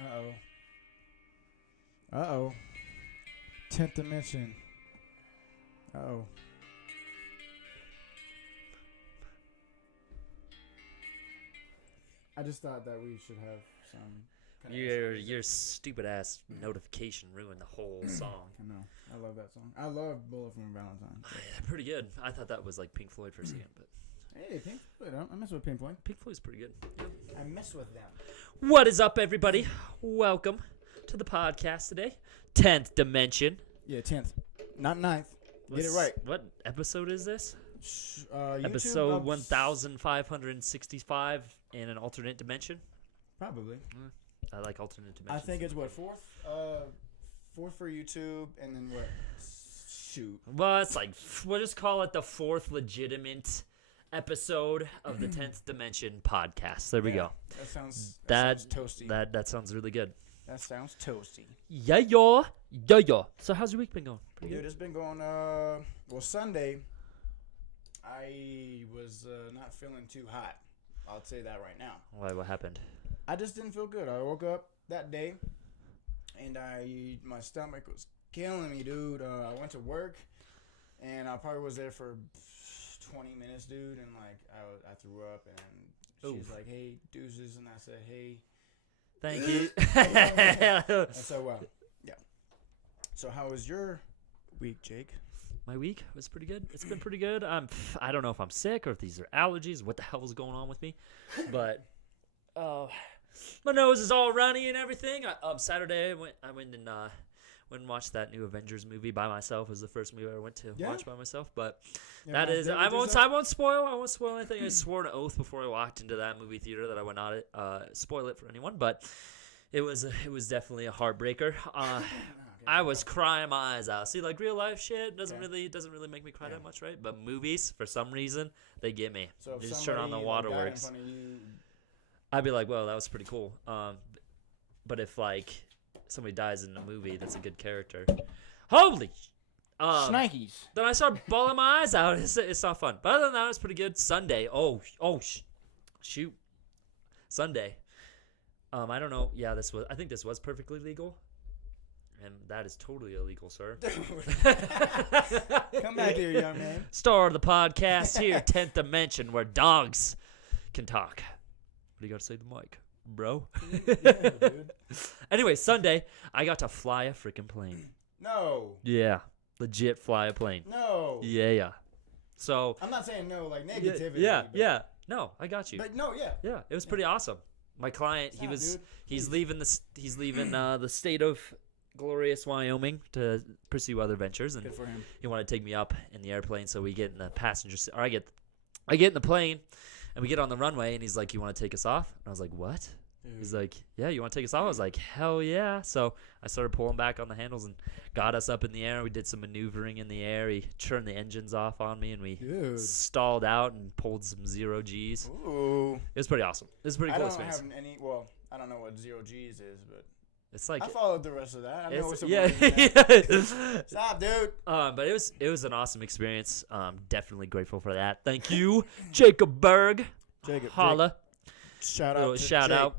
Uh-oh. Uh-oh. 10th dimension. Uh-oh. I just thought that we should have some... Your stupid ass notification ruined the whole song. I know. I love that song. I love Bullet from Valentine. Pretty good. I thought that was like Pink Floyd for a second, but Hey, Pink Floyd. I mess with Pink Floyd. Pink Floyd's pretty good. Yep. I mess with them. What is up, everybody? Welcome to the podcast today. 10th Dimension. Yeah, 10th. Not 9th. Get it right. What episode is this? YouTube Episode 1565 in an alternate dimension. Probably. I like alternate dimensions. I think it's what, fourth for YouTube, and then what? Shoot. Well, it's like we'll just call it the fourth legitimate episode of the 10th Dimension podcast. There we go. That sounds toasty. That sounds really good. That sounds toasty. Yeah. So how's your week been going? Pretty Dude, good. it's been going. Well, Sunday, I was not feeling too hot. I'll say that right now. Why? What happened? I just didn't feel good. I woke up that day, and my stomach was killing me, dude. I went to work, and I probably was there for 20 minutes, dude, and like I threw up, and she's like, "Hey, deuces," and I said, "Hey, thank you." And so, yeah. So, how was your week, Jake? My week was pretty good. It's been pretty good. I don't know if I'm sick or if these are allergies. What the hell is going on with me? But my nose is all runny and everything. Saturday I went and watched that new Avengers movie by myself. It was the first movie I ever went to watch by myself. But that is I won't spoil anything. I swore an oath before I walked into that movie theater that I would not spoil it for anyone. But it was definitely a heartbreaker. I was crying my eyes out. See, like real life shit doesn't really make me cry that much, right? But movies, for some reason, they get me. So if they just turn on the waterworks. I'd be like, well, that was pretty cool. But if like somebody dies in a movie that's a good character, holy, Shnikes. then I start bawling my eyes out. It's not fun. But other than that, it was pretty good. Sunday, shoot, Sunday. I don't know. Yeah, I think this was perfectly legal. And that is totally illegal, sir. Come back here, young man. Star of the podcast here, 10th Dimension, where dogs can talk. What do you got to say to the mic, bro? Yeah, dude. Anyway, Sunday, I got to fly a freaking plane. No. Yeah, legit fly a plane. No. Yeah. So I'm not saying no, like negativity. Yeah. No, I got you. But no, yeah. Yeah, it was pretty awesome. My client, he's leaving the state of glorious Wyoming to pursue other ventures, and good for him. He wanted to take me up in the airplane, so we get in the passenger or I get in the plane, and we get on the runway, and he's like, "You want to take us off?" And I was like, "What?" Dude. He's like, "Yeah, you want to take us off?" I was like, "Hell yeah!" So I started pulling back on the handles and got us up in the air. We did some maneuvering in the air. He turned the engines off on me, and we stalled out and pulled some 0 Gs. Ooh, it was pretty awesome. It was a pretty cool experience. I don't know what 0 Gs is, but it's like I followed the rest of that. I know what's Stop, dude. But it was an awesome experience. Definitely grateful for that. Thank you, Jacob Berg. Holla. Shout out.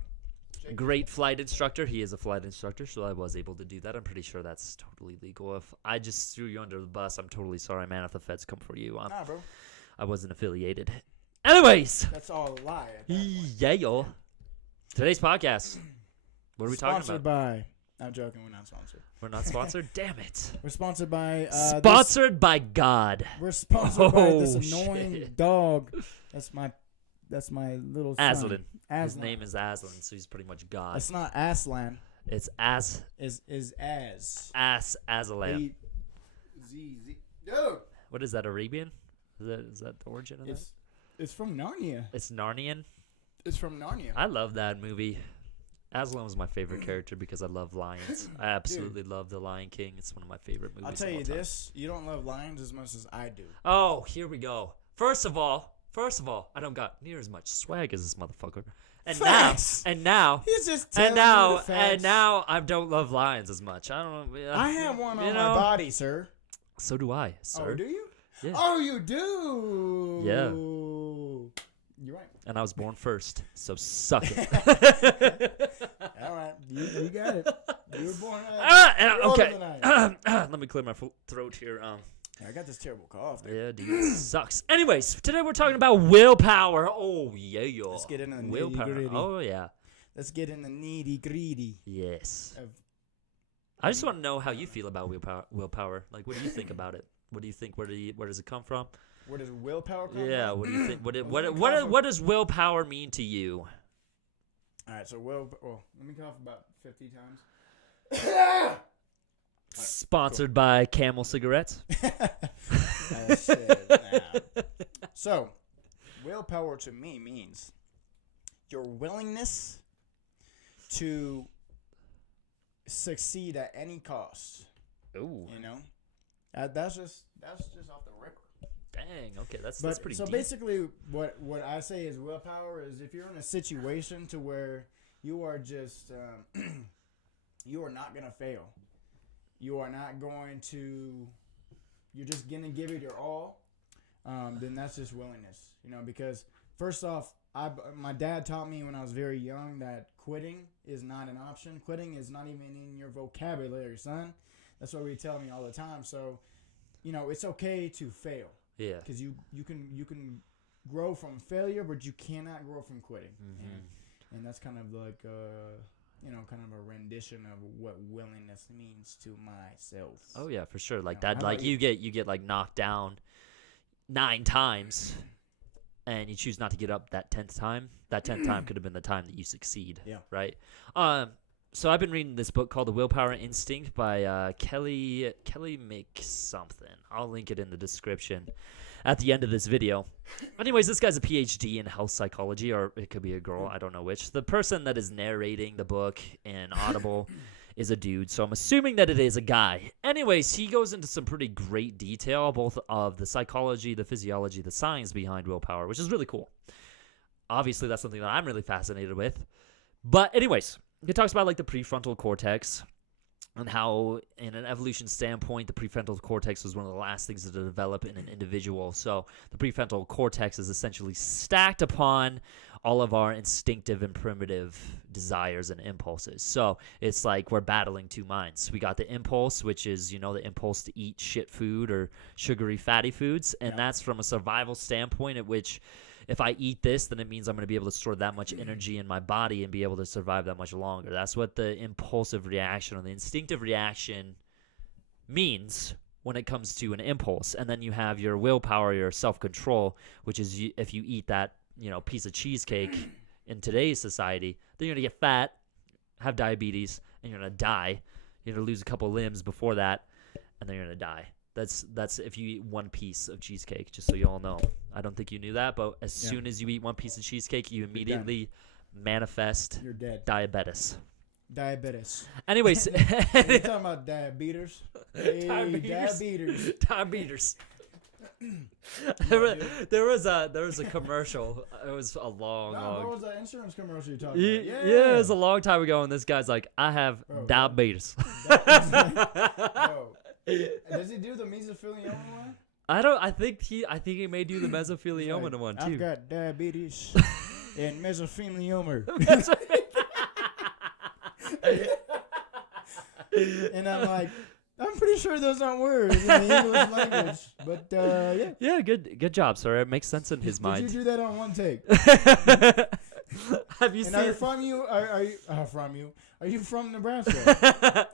Great flight instructor. He is a flight instructor, so I was able to do that. I'm pretty sure that's totally legal. If I just threw you under the bus, I'm totally sorry, man. If the feds come for you, nah, bro. I wasn't affiliated. Anyways, that's all a lie. Yeah, yo. Today's podcast. What are we talking about? Sponsored by. I'm joking. We're not sponsored. We're not sponsored? Damn it. We're sponsored by. Sponsored by God. We're sponsored by this annoying dog. That's my little son. Aslan. His name is Aslan, so he's pretty much God. It's not Aslan. It's Is Aslan. Dude. What is that, Arabian? Is that the origin of that? It's from Narnia. It's Narnian? It's from Narnia. I love that movie. Aslan was my favorite character because I love lions. I absolutely love The Lion King. It's one of my favorite movies. I'll tell you this. You don't love lions as much as I do. Oh, here we go. First of all, I don't got near as much swag as this motherfucker. And now, he's just now I don't love lions as much. I don't know. I have one on my body, sir. So do I, sir. Oh, do you? Yeah. Oh, you do? Yeah. You're right. And I was born first, so suck it. All right. You my throat here. I got this terrible cough. Dude. Yeah, dude, it sucks. Anyways, today we're talking about willpower. Oh, yeah. Let's get into the willpower. nitty-gritty. Oh, yeah. Let's get in the nitty-gritty. Yes. I just want to know how you feel about willpower. Like, what do you think about it? What do you think? Where does it come from? Where does willpower come from? Yeah, what do you think? What does willpower mean to you? All right, so let me cough about 50 times. Sponsored by Camel Cigarettes. Oh, shit. Nah. So, willpower to me means your willingness to succeed at any cost. Ooh. You know? That's just off the ripper. Dang, okay, that's pretty So deep. basically, what I say is willpower is if you're in a situation to where you are just, you are not going to fail. You are not going to, you're just going to give it your all, then that's just willingness. You know, because first off, my dad taught me when I was very young that quitting is not an option. Quitting is not even in your vocabulary, son. That's what he tell me all the time. So, you know, it's okay to fail. Yeah. Because you can grow from failure, but you cannot grow from quitting. Mm-hmm. And that's kind of like kind of a rendition of what willingness means to myself. Oh yeah, for sure. Like you know, that. Like you get like knocked down 9 times, and you choose not to get up that 10th time. That 10th time could have been the time that you succeed. Yeah. Right. So I've been reading this book called The Willpower Instinct by Kelly something. I'll link it in the description at the end of this video. Anyways, this guy's a PhD in health psychology, or it could be a girl, I don't know which. The person that is narrating the book in Audible is a dude, so I'm assuming that it is a guy. Anyways, he goes into some pretty great detail, both of the psychology, the physiology, the science behind willpower, which is really cool. Obviously, that's something that I'm really fascinated with. But anyways, he talks about like the prefrontal cortex and how, in an evolution standpoint, the prefrontal cortex was one of the last things to develop in an individual. So the prefrontal cortex is essentially stacked upon all of our instinctive and primitive desires and impulses. So it's like we're battling two minds. We got the impulse, which is, the impulse to eat shit food or sugary, fatty foods. And that's from a survival standpoint, at which if I eat this, then it means I'm going to be able to store that much energy in my body and be able to survive that much longer. That's what the impulsive reaction or the instinctive reaction means when it comes to an impulse. And then you have your willpower, your self-control, which is if you eat that, piece of cheesecake in today's society, then you're going to get fat, have diabetes, and you're going to die. You're going to lose a couple limbs before that, and then you're going to die. That's if you eat one piece of cheesecake, just so you all know. I don't think you knew that, but as soon as you eat one piece of cheesecake, you immediately manifest You're dead. Diabetes. Diabetes. Anyways. You're talking about diabetes. Hey, diabetes. Diabetes. There was a commercial. It was a long. What was that insurance commercial you're talking about? Yeah, it was a long time ago, and this guy's like, I have diabetes. Bro. Does he do the mesothelioma one? I think he may do the mesothelioma one too. I've got diabetes and mesothelioma. And I'm like, I'm pretty sure those aren't words in the English language. But yeah. Yeah, good job, sir. It makes sense in his mind. Did you do that on one take? Have you seen? Are you from Nebraska?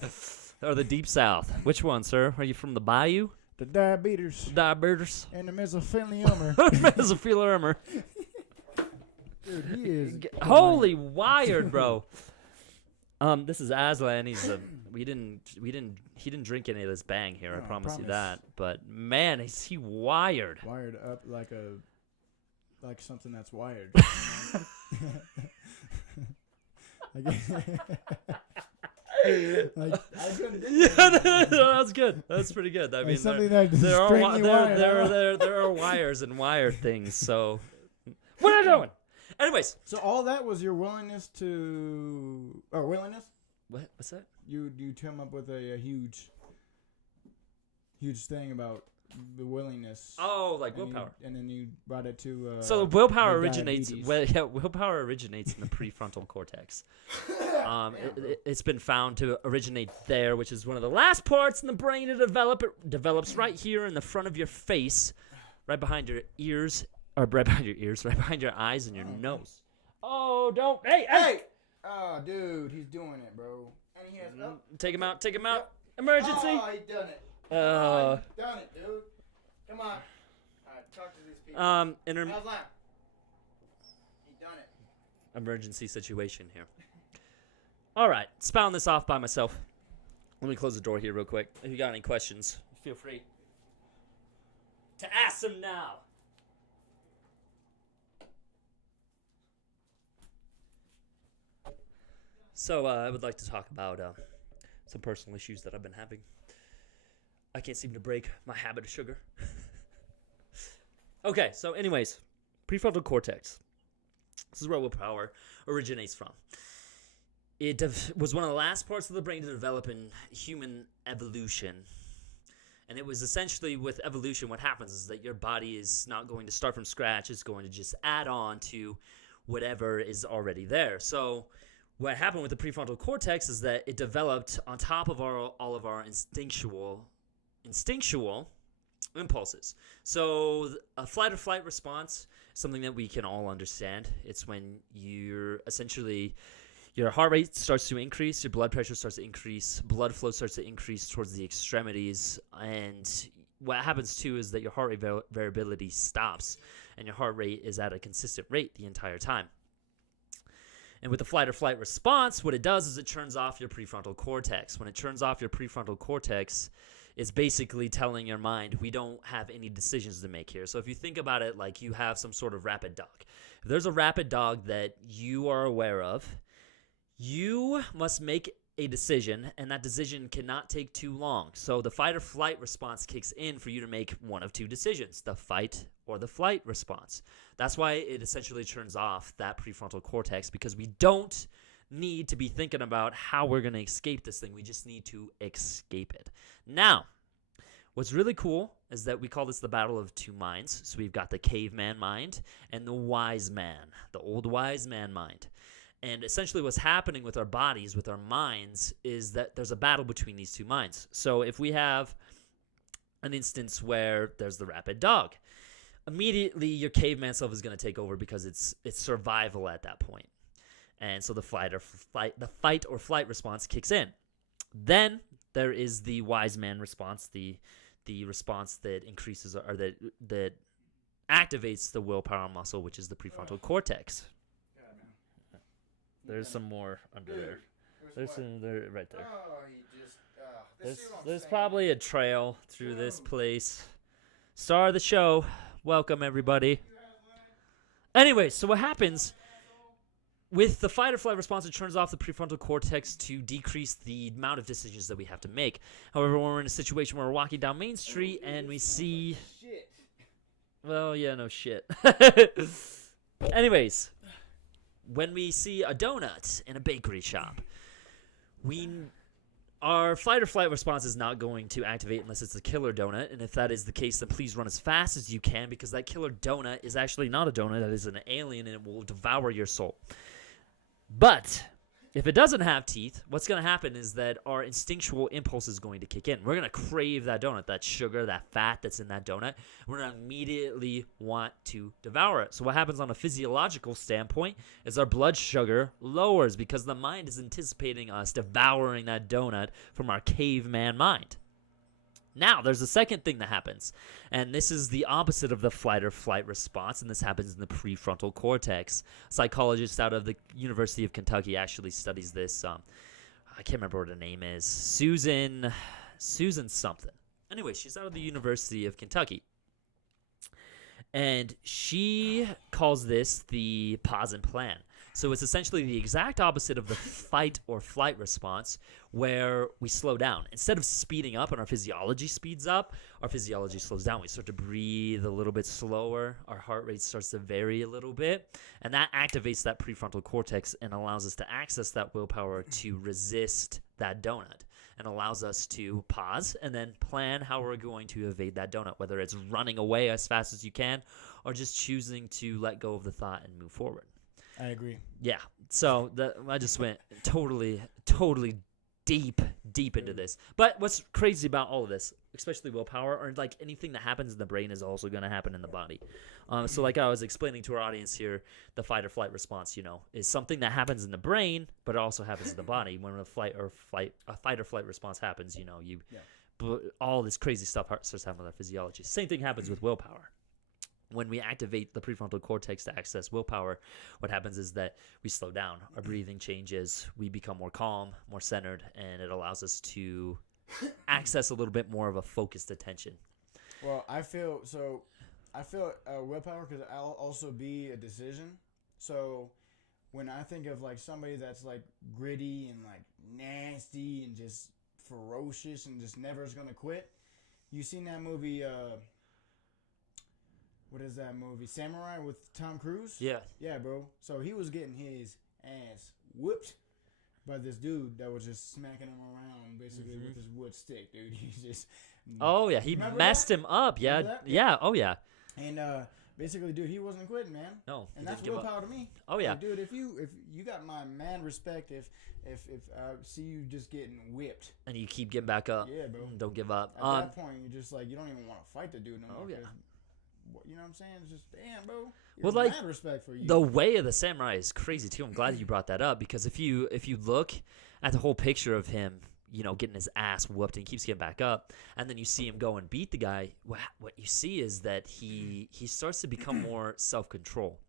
Or the Deep South? Which one, sir? Are you from the Bayou? The diabetes. Diabetes. And the mesothelioma. Mesothelioma. Dude, he is holy wired, bro. This is Aslan. He's he didn't drink any of this bang here. I promise you that. But man, is he wired? Wired up like something that's wired. I couldn't think of that was good. That's pretty good. I mean, there are wires and wired things. So, what are you doing? Anyways, so all that was your willingness to, willingness? What? What's that? You come up with a huge thing about the willingness. Oh, like willpower. And then you brought it to. So willpower originates. Willpower originates in the prefrontal cortex. It's been found to originate there, which is one of the last parts in the brain to develop. It develops right here in the front of your face, right behind your ears, right behind your eyes and your nose. Oh, don't! Hey! Oh, dude, he's doing it, bro. And he has. Take him out! Take him out! Yep. Emergency! Oh, he done it. He's done it, dude. Come on. All right, talk to these people. How's that? He done it. Emergency situation here. All right, spouting this off by myself. Let me close the door here real quick. If you got any questions, feel free to ask them now. So I would like to talk about some personal issues that I've been having. I can't seem to break my habit of sugar. Okay, so anyways, prefrontal cortex. This is where willpower originates from. It was one of the last parts of the brain to develop in human evolution. And it was essentially with evolution, what happens is that your body is not going to start from scratch. It's going to just add on to whatever is already there. So what happened with the prefrontal cortex is that it developed on top of all of our instinctual impulses. So a flight or flight response is something that we can all understand. It's when you're essentially, your heart rate starts to increase, your blood pressure starts to increase, blood flow starts to increase towards the extremities, and what happens too is that your heart rate variability stops, and your heart rate is at a consistent rate the entire time. And with the flight or flight response, what it does is it turns off your prefrontal cortex. When it turns off your prefrontal cortex, it's basically telling your mind, we don't have any decisions to make here. So if you think about it like you have some sort of rabid dog. If there's a rabid dog that you are aware of, you must make a decision, and that decision cannot take too long. So the fight or flight response kicks in for you to make one of two decisions, the fight or the flight response. That's why it essentially turns off that prefrontal cortex, because we don't need to be thinking about how we're going to escape this thing. We just need to escape it. Now, what's really cool is that we call this the battle of two minds. So we've got the caveman mind and the wise man, the old wise man mind. And essentially what's happening with our bodies, with our minds, is that there's a battle between these two minds. So if we have an instance where there's the rabid dog, immediately your caveman self is going to take over because it's survival at that point. And so the fight or flight response kicks in. Then there is the wise man response, the response that increases or that activates the willpower muscle, which is the prefrontal cortex. There's some more under there. There's some there right there. Oh, he just. There's probably a trail through this place. Star of the show. Welcome, everybody. Anyway, so what happens with the fight or flight response, it turns off the prefrontal cortex to decrease the amount of decisions that we have to make. However, when we're in a situation where we're walking down Main Street and we see... Shit. Well, yeah, no shit. Anyways, when we see a donut in a bakery shop, our fight or flight response is not going to activate unless it's a killer donut. And if that is the case, then please run as fast as you can, because that killer donut is actually not a donut. That is an alien, and it will devour your soul. But if it doesn't have teeth, what's going to happen is that our instinctual impulse is going to kick in. We're going to crave that donut, that sugar, that fat that's in that donut. We're going to immediately want to devour it. So what happens on a physiological standpoint is our blood sugar lowers because the mind is anticipating us devouring that donut from our caveman mind. Now, there's a second thing that happens, and this is the opposite of the fight or flight response, and this happens in the prefrontal cortex. A psychologist out of the University of Kentucky actually studies this. I can't remember what her name is. Susan something. Anyway, she's out of the University of Kentucky, and she calls this the pause and plan. So it's essentially the exact opposite of the fight or flight response, where we slow down. Instead of speeding up and our physiology speeds up, our physiology slows down. We start to breathe a little bit slower. Our heart rate starts to vary a little bit. And that activates that prefrontal cortex and allows us to access that willpower to resist that donut, and allows us to pause and then plan how we're going to evade that donut, whether it's running away as fast as you can or just choosing to let go of the thought and move forward. I agree. Yeah. So I just went totally deep into this. But what's crazy about all of this, especially willpower, or like anything that happens in the brain is also going to happen in the body. So like I was explaining to our audience here, the fight or flight response, is something that happens in the brain, but it also happens in the body. When a fight or flight response happens, all this crazy stuff starts happening with our physiology. Same thing happens with willpower. When we activate the prefrontal cortex to access willpower, what happens is that we slow down. Our breathing changes. We become more calm, more centered, and it allows us to access a little bit more of a focused attention. Well, I feel willpower could also be a decision. So when I think of like somebody that's like gritty and like nasty and just ferocious and just never is gonna quit, you seen that movie? What is that movie? Samurai with Tom Cruise? Yeah. Yeah, bro. So he was getting his ass whooped by this dude that was just smacking him around basically with his wood stick, dude. He's just... Oh, yeah. He messed him up. Yeah. Yeah. Oh, yeah. And basically, dude, he wasn't quitting, man. No. And that's willpower to me. Oh, yeah. Like, dude, if you got my man respect if I see you just getting whipped. And you keep getting back up. Yeah, bro. Don't give up. At that point, you're just like, you don't even want to fight the dude no more. Oh, yeah. You know what I'm saying? It's just, damn, bro. Well, like, mad respect for you. The way of the samurai is crazy too. I'm glad you brought that up, because if you look at the whole picture of him, getting his ass whooped and he keeps getting back up, and then you see him go and beat the guy, what you see is that he starts to become more self-control.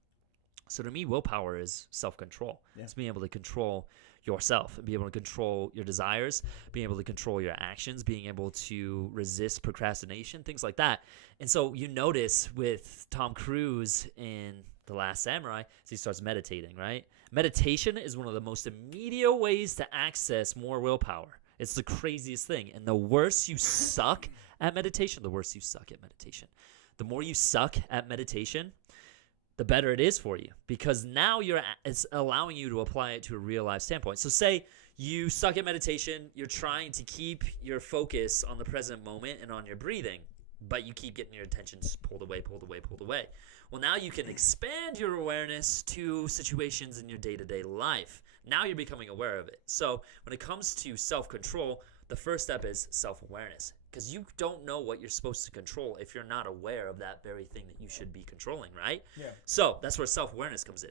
So to me, willpower is self-control. Yeah. It's being able to control yourself and be able to control your desires, being able to control your actions, being able to resist procrastination, things like that. And so you notice with Tom Cruise in The Last Samurai, he starts meditating, right? Meditation is one of the most immediate ways to access more willpower. It's the craziest thing. And the worse you suck at meditation, the worse you suck at meditation. The more you suck at meditation, the better it is for you, because now it's allowing you to apply it to a real life standpoint. So say you suck at meditation, you're trying to keep your focus on the present moment and on your breathing, but you keep getting your attention pulled away. Well, now you can expand your awareness to situations in your day-to-day life. Now you're becoming aware of it. So when it comes to self-control, the first step is self-awareness, because you don't know what you're supposed to control if you're not aware of that very thing that you should be controlling, right? Yeah. So that's where self-awareness comes in.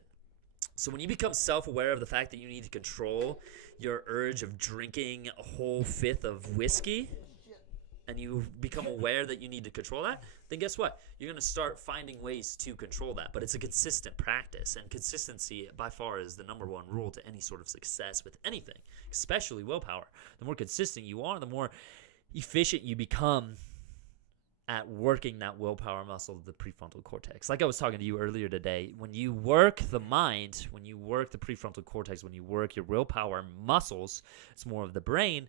So when you become self-aware of the fact that you need to control your urge of drinking a whole fifth of whiskey, and you become aware that you need to control that, then guess what? You're going to start finding ways to control that. But it's a consistent practice, and consistency by far is the number one rule to any sort of success with anything, especially willpower. The more consistent you are, the more efficient you become at working that willpower muscle of the prefrontal cortex. Like I was talking to you earlier today, when you work the mind, when you work the prefrontal cortex, when you work your willpower muscles, it's more of the brain,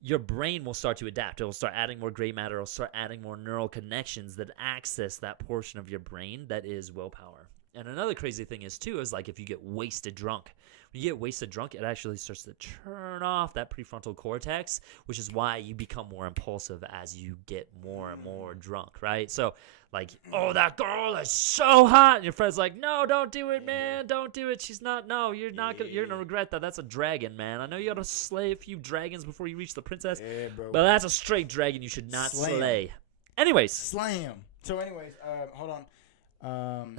your brain will start to adapt. It will start adding more gray matter. It will start adding more neural connections that access that portion of your brain that is willpower. And another crazy thing is like if you get wasted drunk. When you get wasted drunk, it actually starts to turn off that prefrontal cortex, which is why you become more impulsive as you get more and more drunk, right? So like, oh, that girl is so hot. And your friend's like, no, don't do it, man. Don't do it. She's not, no, you're going to regret that. That's a dragon, man. I know you got to slay a few dragons before you reach the princess, but that's a straight dragon you should not slay. Anyways. Slam. So anyways, hold on.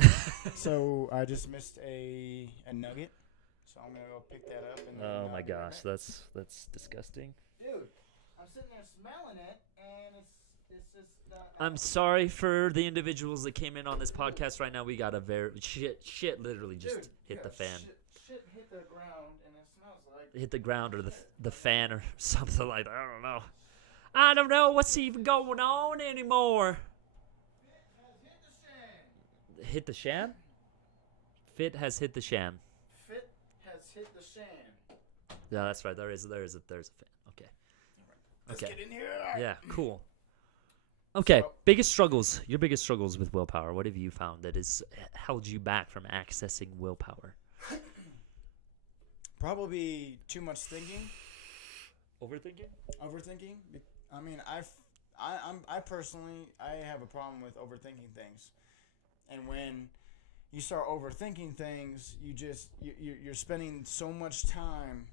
So I just missed a nugget. So I'm gonna go pick that up. And oh my gosh, that's disgusting. Dude, I'm sitting there smelling it, and it's just. I'm sorry for the individuals that came in on this podcast right now. We got a very shit literally just hit the fan. Shit hit the ground, and it smells like. Hit the ground or the fan or something like that. I don't know what's even going on anymore. Hit the sham? Fit has hit the sham. Fit has hit the sham. Yeah, that's right. There's a fan. Okay. Let's get in here. Yeah, cool. Okay, biggest struggles. Your biggest struggles with willpower. What have you found that has held you back from accessing willpower? Probably too much thinking. Overthinking. I mean, I personally have a problem with overthinking things. And when you start overthinking things. You're spending so much time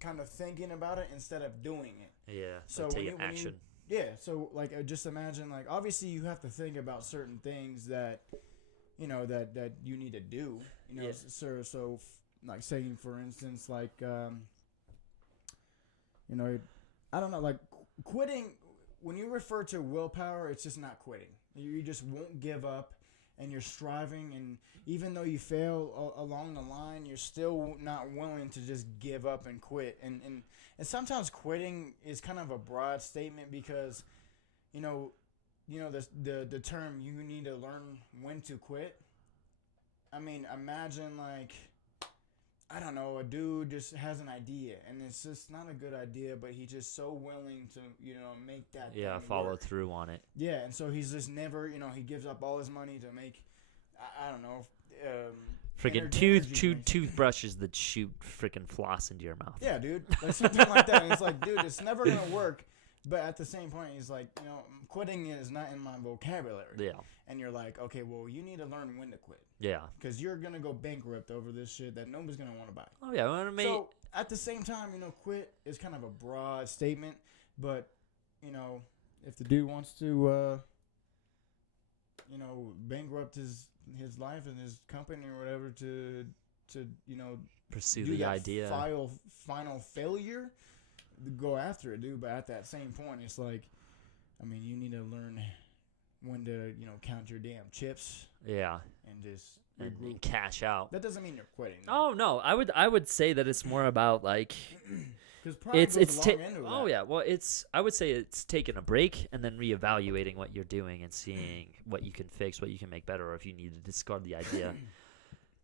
kind of thinking about it instead of doing it. Yeah. So Like taking action. So like just imagine, like, obviously you have to think about certain things that that you need to do. Yeah. So like saying, for instance, like I don't know, like quitting. When you refer to willpower, it's just not quitting. You just won't give up, and you're striving, and even though you fail along the line, you're still not willing to just give up and quit. And sometimes quitting is kind of a broad statement, because the term, you need to learn when to quit. I mean, imagine, like, I don't know, a dude just has an idea, and it's just not a good idea, but he's just so willing to, make that thing Follow work. through on it. Yeah, and so he's just never, he gives up all his money to make, I don't know, Freaking energy drinks. toothbrushes that shoot freaking floss into your mouth. Yeah, dude, like something like that. And it's like, dude, it's never gonna work. But at the same point, he's like, quitting is not in my vocabulary. Yeah. And you're like, okay, well, you need to learn when to quit, Yeah. because you're gonna go bankrupt over this shit that nobody's gonna want to buy. Oh yeah. I mean, So at the same time, quit is kind of a broad statement, but if the dude wants to, bankrupt his life and his company or whatever to pursue do the that idea. final failure, go after it, dude. But at that same point, it's like, I mean, you need to learn when to count your damn chips. Yeah. And just And cash out. That doesn't mean you're quitting. Oh no, I would say that it's more about like it's oh yeah, well I would say it's taking a break and then reevaluating what you're doing and seeing what you can fix, what you can make better, or if you need to discard the idea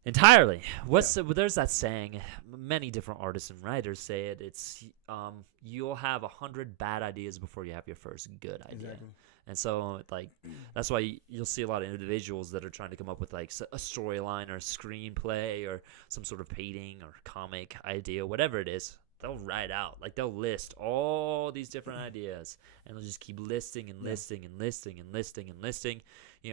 entirely. There's that saying, many different artists and writers say it. It's you'll have 100 bad ideas before you have your first good idea. Exactly. And so, like, that's why you'll see a lot of individuals that are trying to come up with, like, a storyline or a screenplay or some sort of painting or comic idea, whatever it is. They'll write out. Like, they'll list all these different ideas, and they'll just keep listing and listing and listing and listing and listing.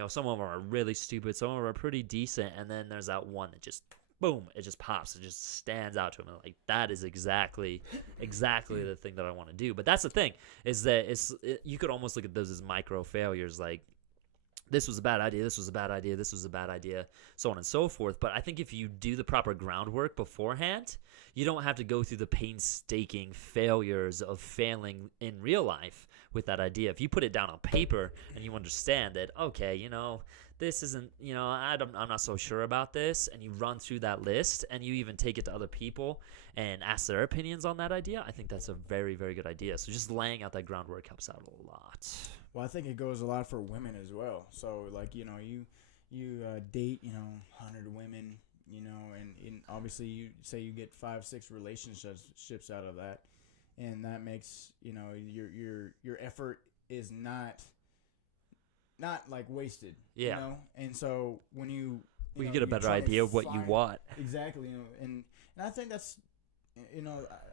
Some of them are really stupid. Some of them are pretty decent. And then there's that one that just, boom, it just pops. It just stands out to them. Like, that is exactly the thing that I want to do. But that's the thing, is that you could almost look at those as micro failures. Like, this was a bad idea, this was a bad idea, this was a bad idea, so on and so forth. But I think if you do the proper groundwork beforehand, you don't have to go through the painstaking failures of failing in real life with that idea. If you put it down on paper and you understand that, okay, this isn't, I'm not so sure about this, and you run through that list and you even take it to other people and ask their opinions on that idea, I think that's a very, very good idea. So just laying out that groundwork helps out a lot. Well, I think it goes a lot for women as well. So, like, you date, 100 women, and obviously you say you get 5-6 relationships out of that, and that makes, your effort is not like wasted. Yeah. And so when you get a better idea of what you want. Exactly. And I think that's,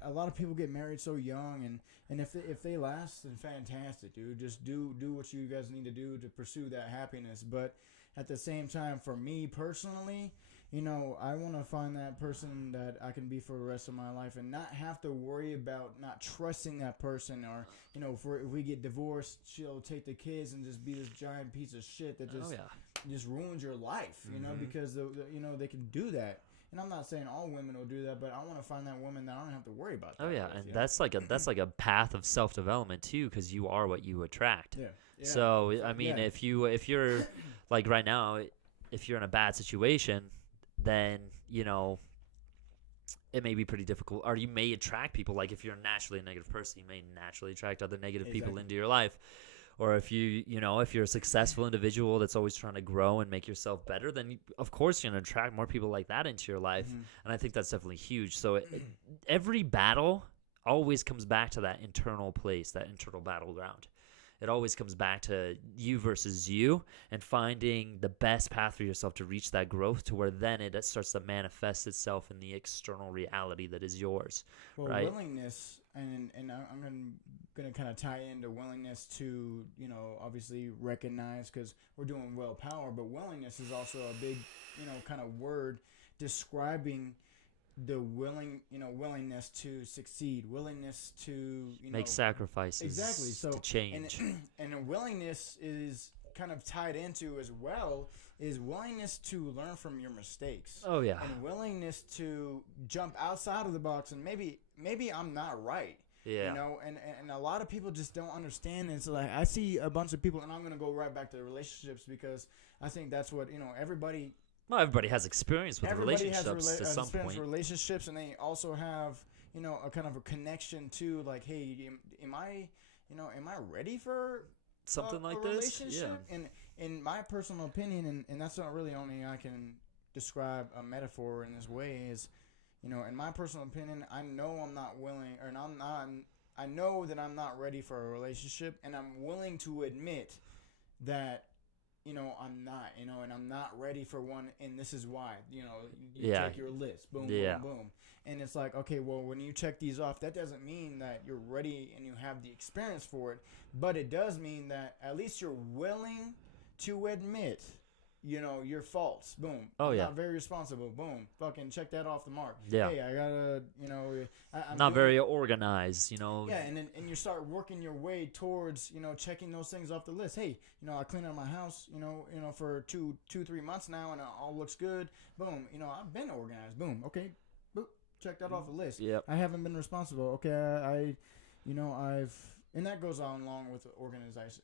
a lot of people get married so young, and if they last, then fantastic, dude. Just do what you guys need to do to pursue that happiness. But at the same time, for me personally, I want to find that person that I can be for the rest of my life, and not have to worry about not trusting that person, or if we get divorced, she'll take the kids and just be this giant piece of shit that just ruins your life, because they can do that. And I'm not saying all women will do that, but I want to find that woman that I don't have to worry about that. Oh yeah, with, and that's like a path of self-development too, because you are what you attract. Yeah. So I mean, if you're like right now, if you're in a bad situation, then it may be pretty difficult, or you may attract people. Like, if you're naturally a negative person, you may naturally attract other negative people into your life. Or if if you're a successful individual that's always trying to grow and make yourself better, then of course you're going to attract more people like that into your life. Mm-hmm. And I think that's definitely huge. So every battle always comes back to that internal place, that internal battleground. it always comes back to you versus you and finding the best path for yourself to reach that growth to where then it starts to manifest itself in the external reality that is yours. Well, right? willingness, and I'm gonna kind of tie into willingness to, obviously recognize, because we're doing willpower, but willingness is also a big, kind of word describing the willingness to succeed, willingness to Make sacrifices. Exactly. So to change. And a willingness is kind of tied into as well is willingness to learn from your mistakes. Oh yeah. And willingness to jump outside of the box, and maybe I'm not right. Yeah. And a lot of people just don't understand. It's like I see a bunch of people, and I'm gonna go right back to relationships because I think that's what everybody. Well, everybody has experience with Everybody relationships has to some experience point. with relationships, and they also have a kind of a connection to, like, hey, am I ready for Something like a this? relationship? Yeah. And in my personal opinion, and that's not really only I can describe a metaphor in this way is, in my personal opinion, I know I'm not willing, or I know that I'm not ready for a relationship, and I'm willing to admit that. I'm not, and I'm not ready for one, and this is why. You take your list, boom, boom, boom. And it's like, okay, well, when you check these off, that doesn't mean that you're ready and you have the experience for it, but it does mean that at least you're willing to admit, your faults. Boom. Oh, yeah. Not very responsible. Boom. Fucking check that off the mark. Yeah. Hey, I gotta, I'm not very organized, Yeah, and you start working your way towards, checking those things off the list. Hey, I cleaned out my house, for 3 months now, and it all looks good. Boom. I've been organized. Boom. Okay. Boop. Check that off the list. Yep. I haven't been responsible. Okay. I've. And that goes on along with organization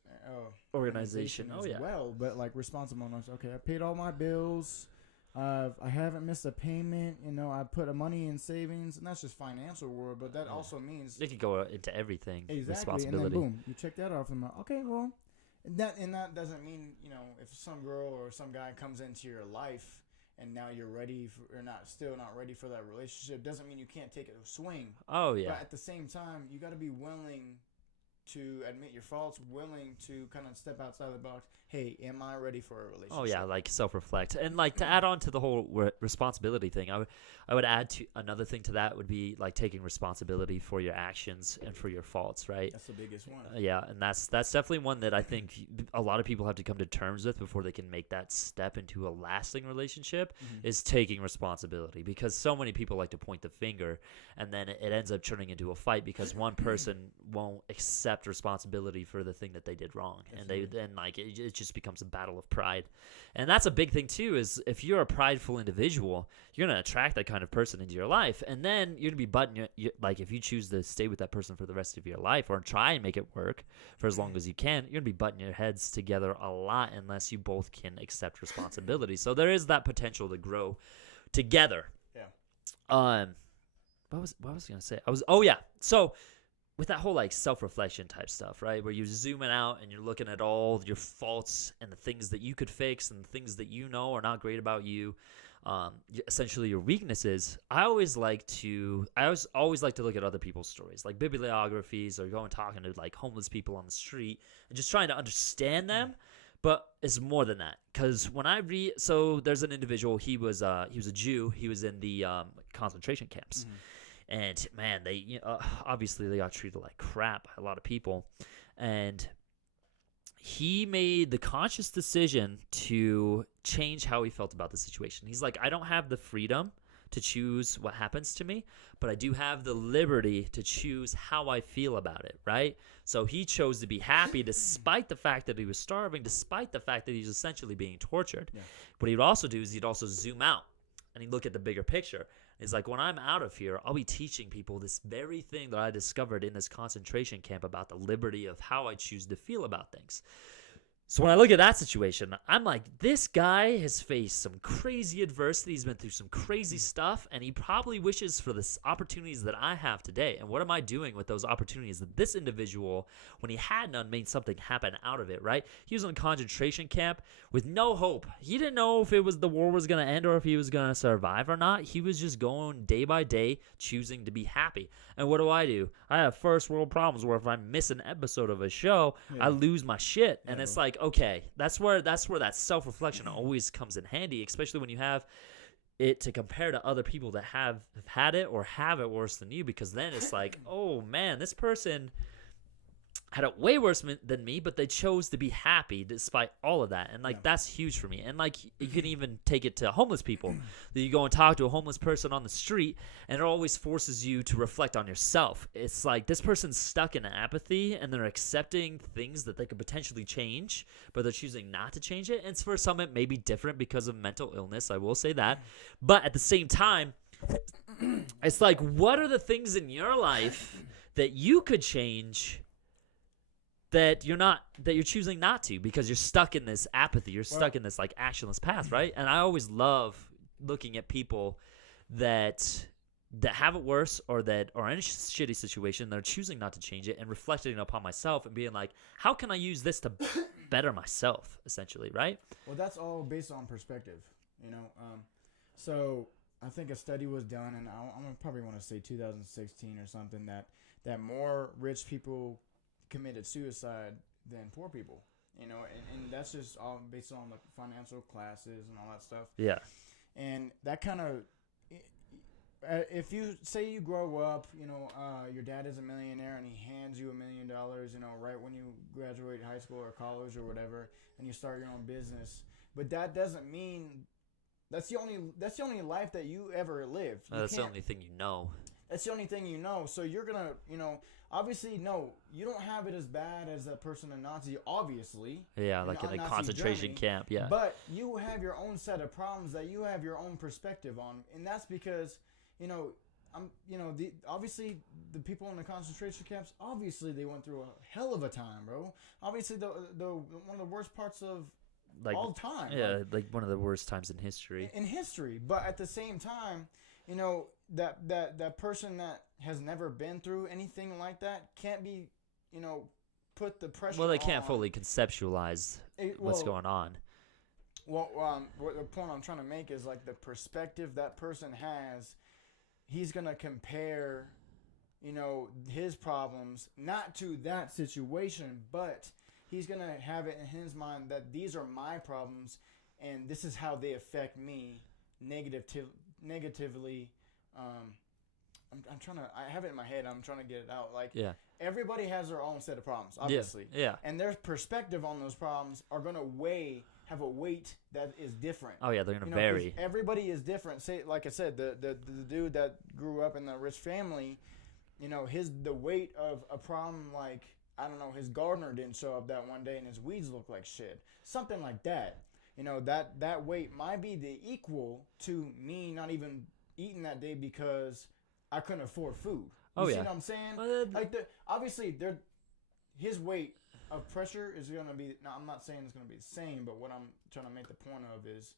Oh, as yeah. well, but like responsibleness. Okay, I paid all my bills. I haven't missed a payment. I put money in savings, and that's just financial world. But that also means it could go into everything. Exactly, Responsibility. and then boom, you check that off, and okay, well, that doesn't mean if some girl or some guy comes into your life and now you're ready for, or still not ready for that relationship, doesn't mean you can't take a swing. Oh yeah. But at the same time, you got to be willing to admit your faults, willing to kind of step outside the box. Hey, am I ready for a relationship? Oh yeah, like self-reflect, and like to add on to the whole responsibility thing, I would add to another thing to that would be like taking responsibility for your actions and for your faults, right? That's the biggest one. Yeah, and that's definitely one that I think a lot of people have to come to terms with before they can make that step into a lasting relationship. Is taking responsibility, because so many people like to point the finger, and then it ends up turning into a fight because one person won't accept responsibility for the thing that they did wrong. Absolutely. And then like it just becomes a battle of pride. And that's a big thing too, is if you're a prideful individual, you're going to attract that kind of person into your life, and then you're going to be butting like if you choose to stay with that person for the rest of your life or try and make it work for as long as you can, you're going to be butting your heads together a lot unless you both can accept responsibility. So there is that potential to grow together. Yeah. What was I going to say? So with that whole like self-reflection type stuff, right, where you're zooming out and you're looking at all your faults and the things that you could fix and the things that are not great about you, essentially your weaknesses. I always like to look at other people's stories, like bibliographies, or go and talking to like homeless people on the street and just trying to understand them. But it's more than that, because when I read, so there's an individual. He was a Jew. He was in the concentration camps. And man, they obviously they got treated like crap by a lot of people, and he made the conscious decision to change how he felt about the situation. He's like, I don't have the freedom to choose what happens to me, but I do have the liberty to choose how I feel about it, right? So he chose to be happy despite the fact that he was starving, despite the fact that he was essentially being tortured. Yeah. What he'd also do is he'd also zoom out and he'd look at the bigger picture. It's like, when I'm out of here, I'll be teaching people this very thing that I discovered in this concentration camp about the liberty of how I choose to feel about things. So when I look at that situation, I'm like, this guy has faced some crazy adversity. He's been through some crazy stuff, and he probably wishes for the opportunities that I have today. And what am I doing with those opportunities that this individual, when he had none, made something happen out of it, right? He was in a concentration camp with no hope. He didn't know if the war was going to end or if he was going to survive or not. He was just going day by day, choosing to be happy. And what do? I have first world problems where if I miss an episode of a show, I lose my shit. And it's like, okay, that's where that self-reflection always comes in handy, especially when you have it to compare to other people that have had it or have it worse than you, because then it's like, oh man, this person had it way worse than me, but they chose to be happy despite all of that. And like, that's huge for me. And like, you can even take it to homeless people. That you go and talk to a homeless person on the street, and it always forces you to reflect on yourself. It's like, this person's stuck in apathy, and they're accepting things that they could potentially change, but they're choosing not to change it. And for some, it may be different because of mental illness. I will say that. But at the same time, it's like, what are the things in your life that you could change that you're choosing not to, because you're stuck in this apathy, you're stuck in this like actionless path, right? And I always love looking at people that have it worse or that are in a shitty situation, they're choosing not to change it, and reflecting upon myself and being like, how can I use this to better myself, essentially, right? Well, that's all based on perspective, so I think a study was done, and I'm gonna probably want to say 2016 or something, that more rich people committed suicide than poor people, and that's just all based on like financial classes and all that stuff. Yeah. And that kind of, if you say you grow up, your dad is a millionaire and he hands you $1 million, right when you graduate high school or college or whatever, and you start your own business, but that doesn't mean that's the only life that you ever lived. That's the only thing you know. That's the only thing you know. So you're gonna, obviously, no, you don't have it as bad as that person in Nazi, obviously. Yeah, like in a concentration camp, yeah. But you have your own set of problems that you have your own perspective on, and that's because, obviously the people in the concentration camps, obviously they went through a hell of a time, bro. Obviously the one of the worst parts of all time. Yeah, like one of the worst times in history. But at the same time, that person that has never been through anything like that can't be, put the pressure on. Well, they can't fully conceptualize what's going on. Well, what the point I'm trying to make is like the perspective that person has, he's going to compare, his problems, not to that situation, but he's going to have it in his mind that these are my problems and this is how they affect me negatively. I'm trying to, I have it in my head, I'm trying to get it out. Like, everybody has their own set of problems, obviously. Yeah. And their perspective on those problems are going to have a weight that is different. Oh, yeah, they're going to vary. Everybody is different. Say, like I said, the dude that grew up in the rich family, the weight of a problem like, I don't know, his gardener didn't show up that one day and his weeds look like shit. Something like that. That weight might be the equal to me not even eating that day because I couldn't afford food. You see what I'm saying? Obviously, his weight of pressure is going to be. Now, I'm not saying it's going to be the same, but what I'm trying to make the point of is,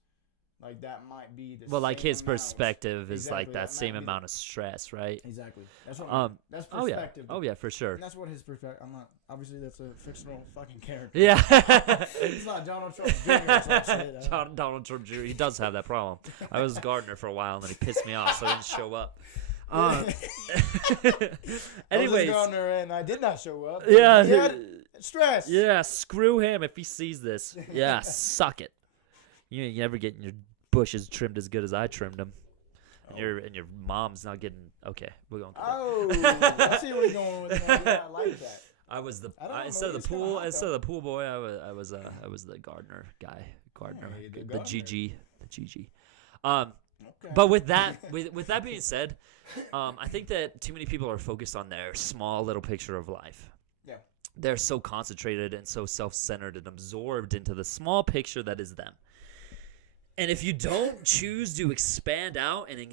like, that might be the. Well, like his amount. perspective is Exactly, like that same amount of stress, right? Exactly. That's what. That's perspective. Oh yeah, for sure. And that's what his perspective. I'm not. Obviously, that's a fictional fucking character. Yeah. It's not Donald Trump Jr. or some shit. Donald Trump Jr. He does have that problem. I was gardener for a while, and then he pissed me off, so I didn't show up. I Anyways, was gardener and I did not show up. Yeah. He had stress. Yeah, screw him if he sees this. Yeah, suck it. You never getting your bushes trimmed as good as I trimmed them. And your mom's not getting. Okay, we're going. I see where you're going with that. Yeah, I like that. I was instead of the pool boy. I was the gardener guy. The GG. Okay. But with that being said, I think that too many people are focused on their small little picture of life. Yeah. They're so concentrated and so self-centered and absorbed into the small picture that is them. And if you don't choose to expand out and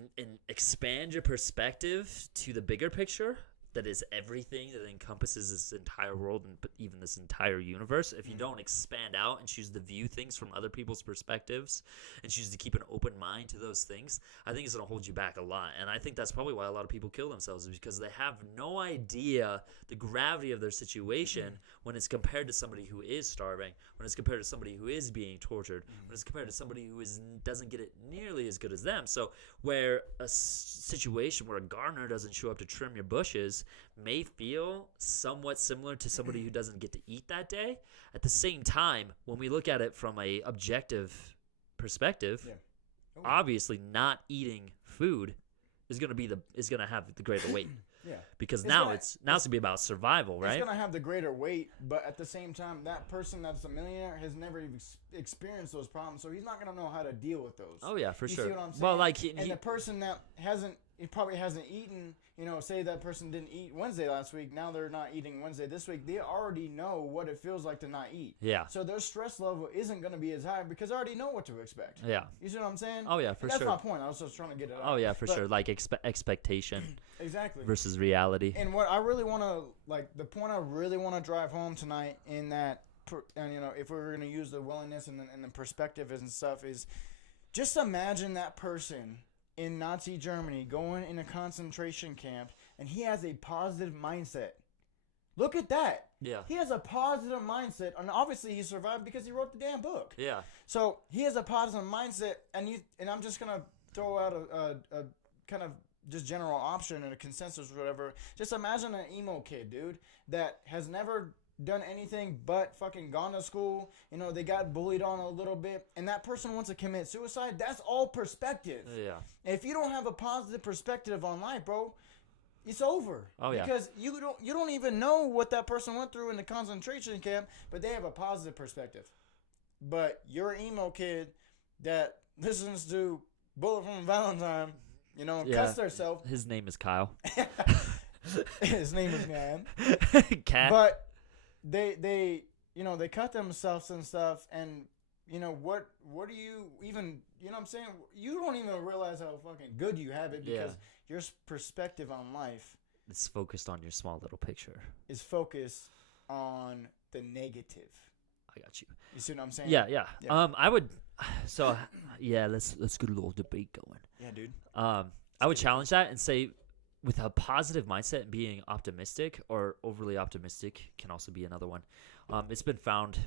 expand your perspective to the bigger picture, that is everything, that encompasses this entire world and even this entire universe, if you don't expand out and choose to view things from other people's perspectives and choose to keep an open mind to those things, I think it's going to hold you back a lot. And I think that's probably why a lot of people kill themselves, is because they have no idea the gravity of their situation when it's compared to somebody who is starving, when it's compared to somebody who is being tortured, when it's compared to somebody who doesn't get it nearly as good as them. So where a situation where a gardener doesn't show up to trim your bushes may feel somewhat similar to somebody who doesn't get to eat that day, at the same time, when we look at it from a objective perspective, obviously not eating food is going to have the greater weight. Yeah, because now it's going to be about survival, right? It's going to have the greater weight, but at the same time, that person that's a millionaire has never experienced those problems, so he's not going to know how to deal with those. Oh yeah, for sure. See what I'm saying? Well, like the person that probably hasn't eaten, say that person didn't eat Wednesday last week, now they're not eating Wednesday this week, they already know what it feels like to not eat. Yeah. So their stress level isn't going to be as high because they already know what to expect. Yeah. You see what I'm saying? Oh yeah, for sure. That's my point. I was just trying to get it out. Oh yeah, for sure. Like expectation. Exactly. Versus reality. And what I really want to, the point I really want to drive home tonight in that, and if we're going to use the willingness and the perspective and stuff, is just imagine that person in Nazi Germany going in a concentration camp, and he has a positive mindset. Look at that. Yeah. He has a positive mindset, and obviously he survived because he wrote the damn book. Yeah. So he has a positive mindset, and I'm just gonna throw out a kind of just general option and a consensus or whatever. Just imagine an emo kid, dude, that has never done anything but fucking gone to school. They got bullied on a little bit, and that person wants to commit suicide. That's all perspective. Yeah. And if you don't have a positive perspective on life, bro, it's over. Oh yeah. Because you don't even know what that person went through in the concentration camp, but they have a positive perspective. But you're an emo kid that listens to Bullet from Valentine, cuss themselves. His name is Kyle. His name is Man. Cat. But they cut themselves and stuff, and what do you even, what I'm saying? You don't even realize how fucking good you have it because your perspective on life is focused on your small little picture. Is focused on the negative. I got you. You see what I'm saying? Yeah. I would. So let's get a little debate going. Yeah, dude. I would challenge that and say, with a positive mindset and being optimistic, or overly optimistic can also be another one. It's been found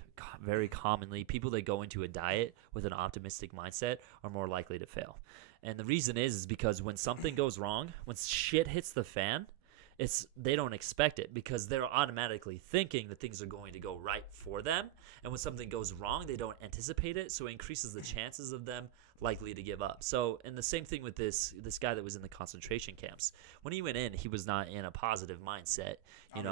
very commonly, people that go into a diet with an optimistic mindset are more likely to fail. And the reason is because when something goes wrong, when shit hits the fan, they don't expect it because they're automatically thinking that things are going to go right for them. And when something goes wrong, they don't anticipate it, so it increases the chances of them likely to give up. So, and the same thing with this guy that was in the concentration camps. When he went in, he was not in a positive mindset, and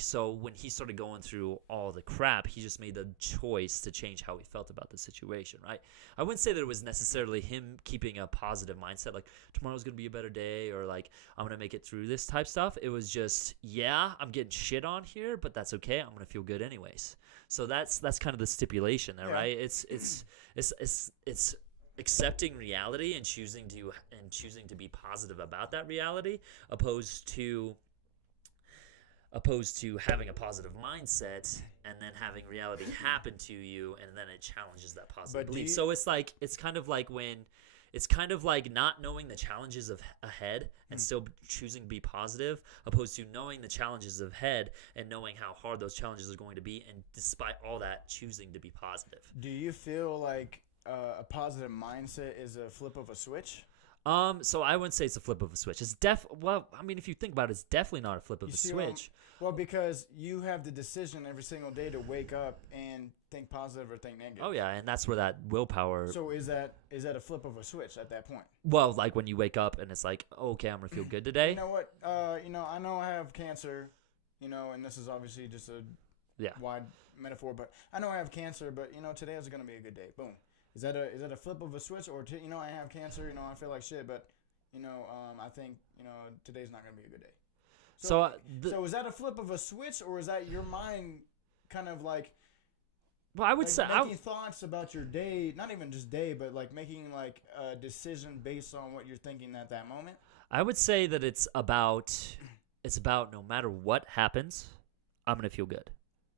so when he started going through all the crap, he just made the choice to change how he felt about the situation, right? I wouldn't say that it was necessarily him keeping a positive mindset, like tomorrow's going to be a better day, or like I'm going to make it through this type stuff. It was just, I'm getting shit on here, but that's okay. I'm going to feel good anyways. So that's kind of the stipulation there, right? It's accepting reality and choosing to be positive about that reality, opposed to having a positive mindset and then having reality happen to you, and then it challenges that positive belief. So it's kind of like not knowing the challenges of ahead and still choosing to be positive, opposed to knowing the challenges of ahead and knowing how hard those challenges are going to be, and despite all that, choosing to be positive. Do you feel like a positive mindset is a flip of a switch? So I wouldn't say it's a flip of a switch. It's if you think about it, it's definitely not a flip of a switch. Well, because you have the decision every single day to wake up and think positive or think negative. Oh yeah, and that's where that willpower. So is that a flip of a switch at that point? Well, like when you wake up and it's like, oh, okay, I'm gonna feel good today. You know what? I know I have cancer. And this is obviously just a wide metaphor, but I know I have cancer. But today is gonna be a good day. Boom. Is that a flip of a switch, or I have cancer, I feel like shit, but I think today's not gonna be a good day. So is that a flip of a switch, or is that your mind kind of like? Well, I would say making thoughts about your day, not even just day, but like making like a decision based on what you're thinking at that moment. I would say that it's about it's about no matter what happens, I'm gonna feel good.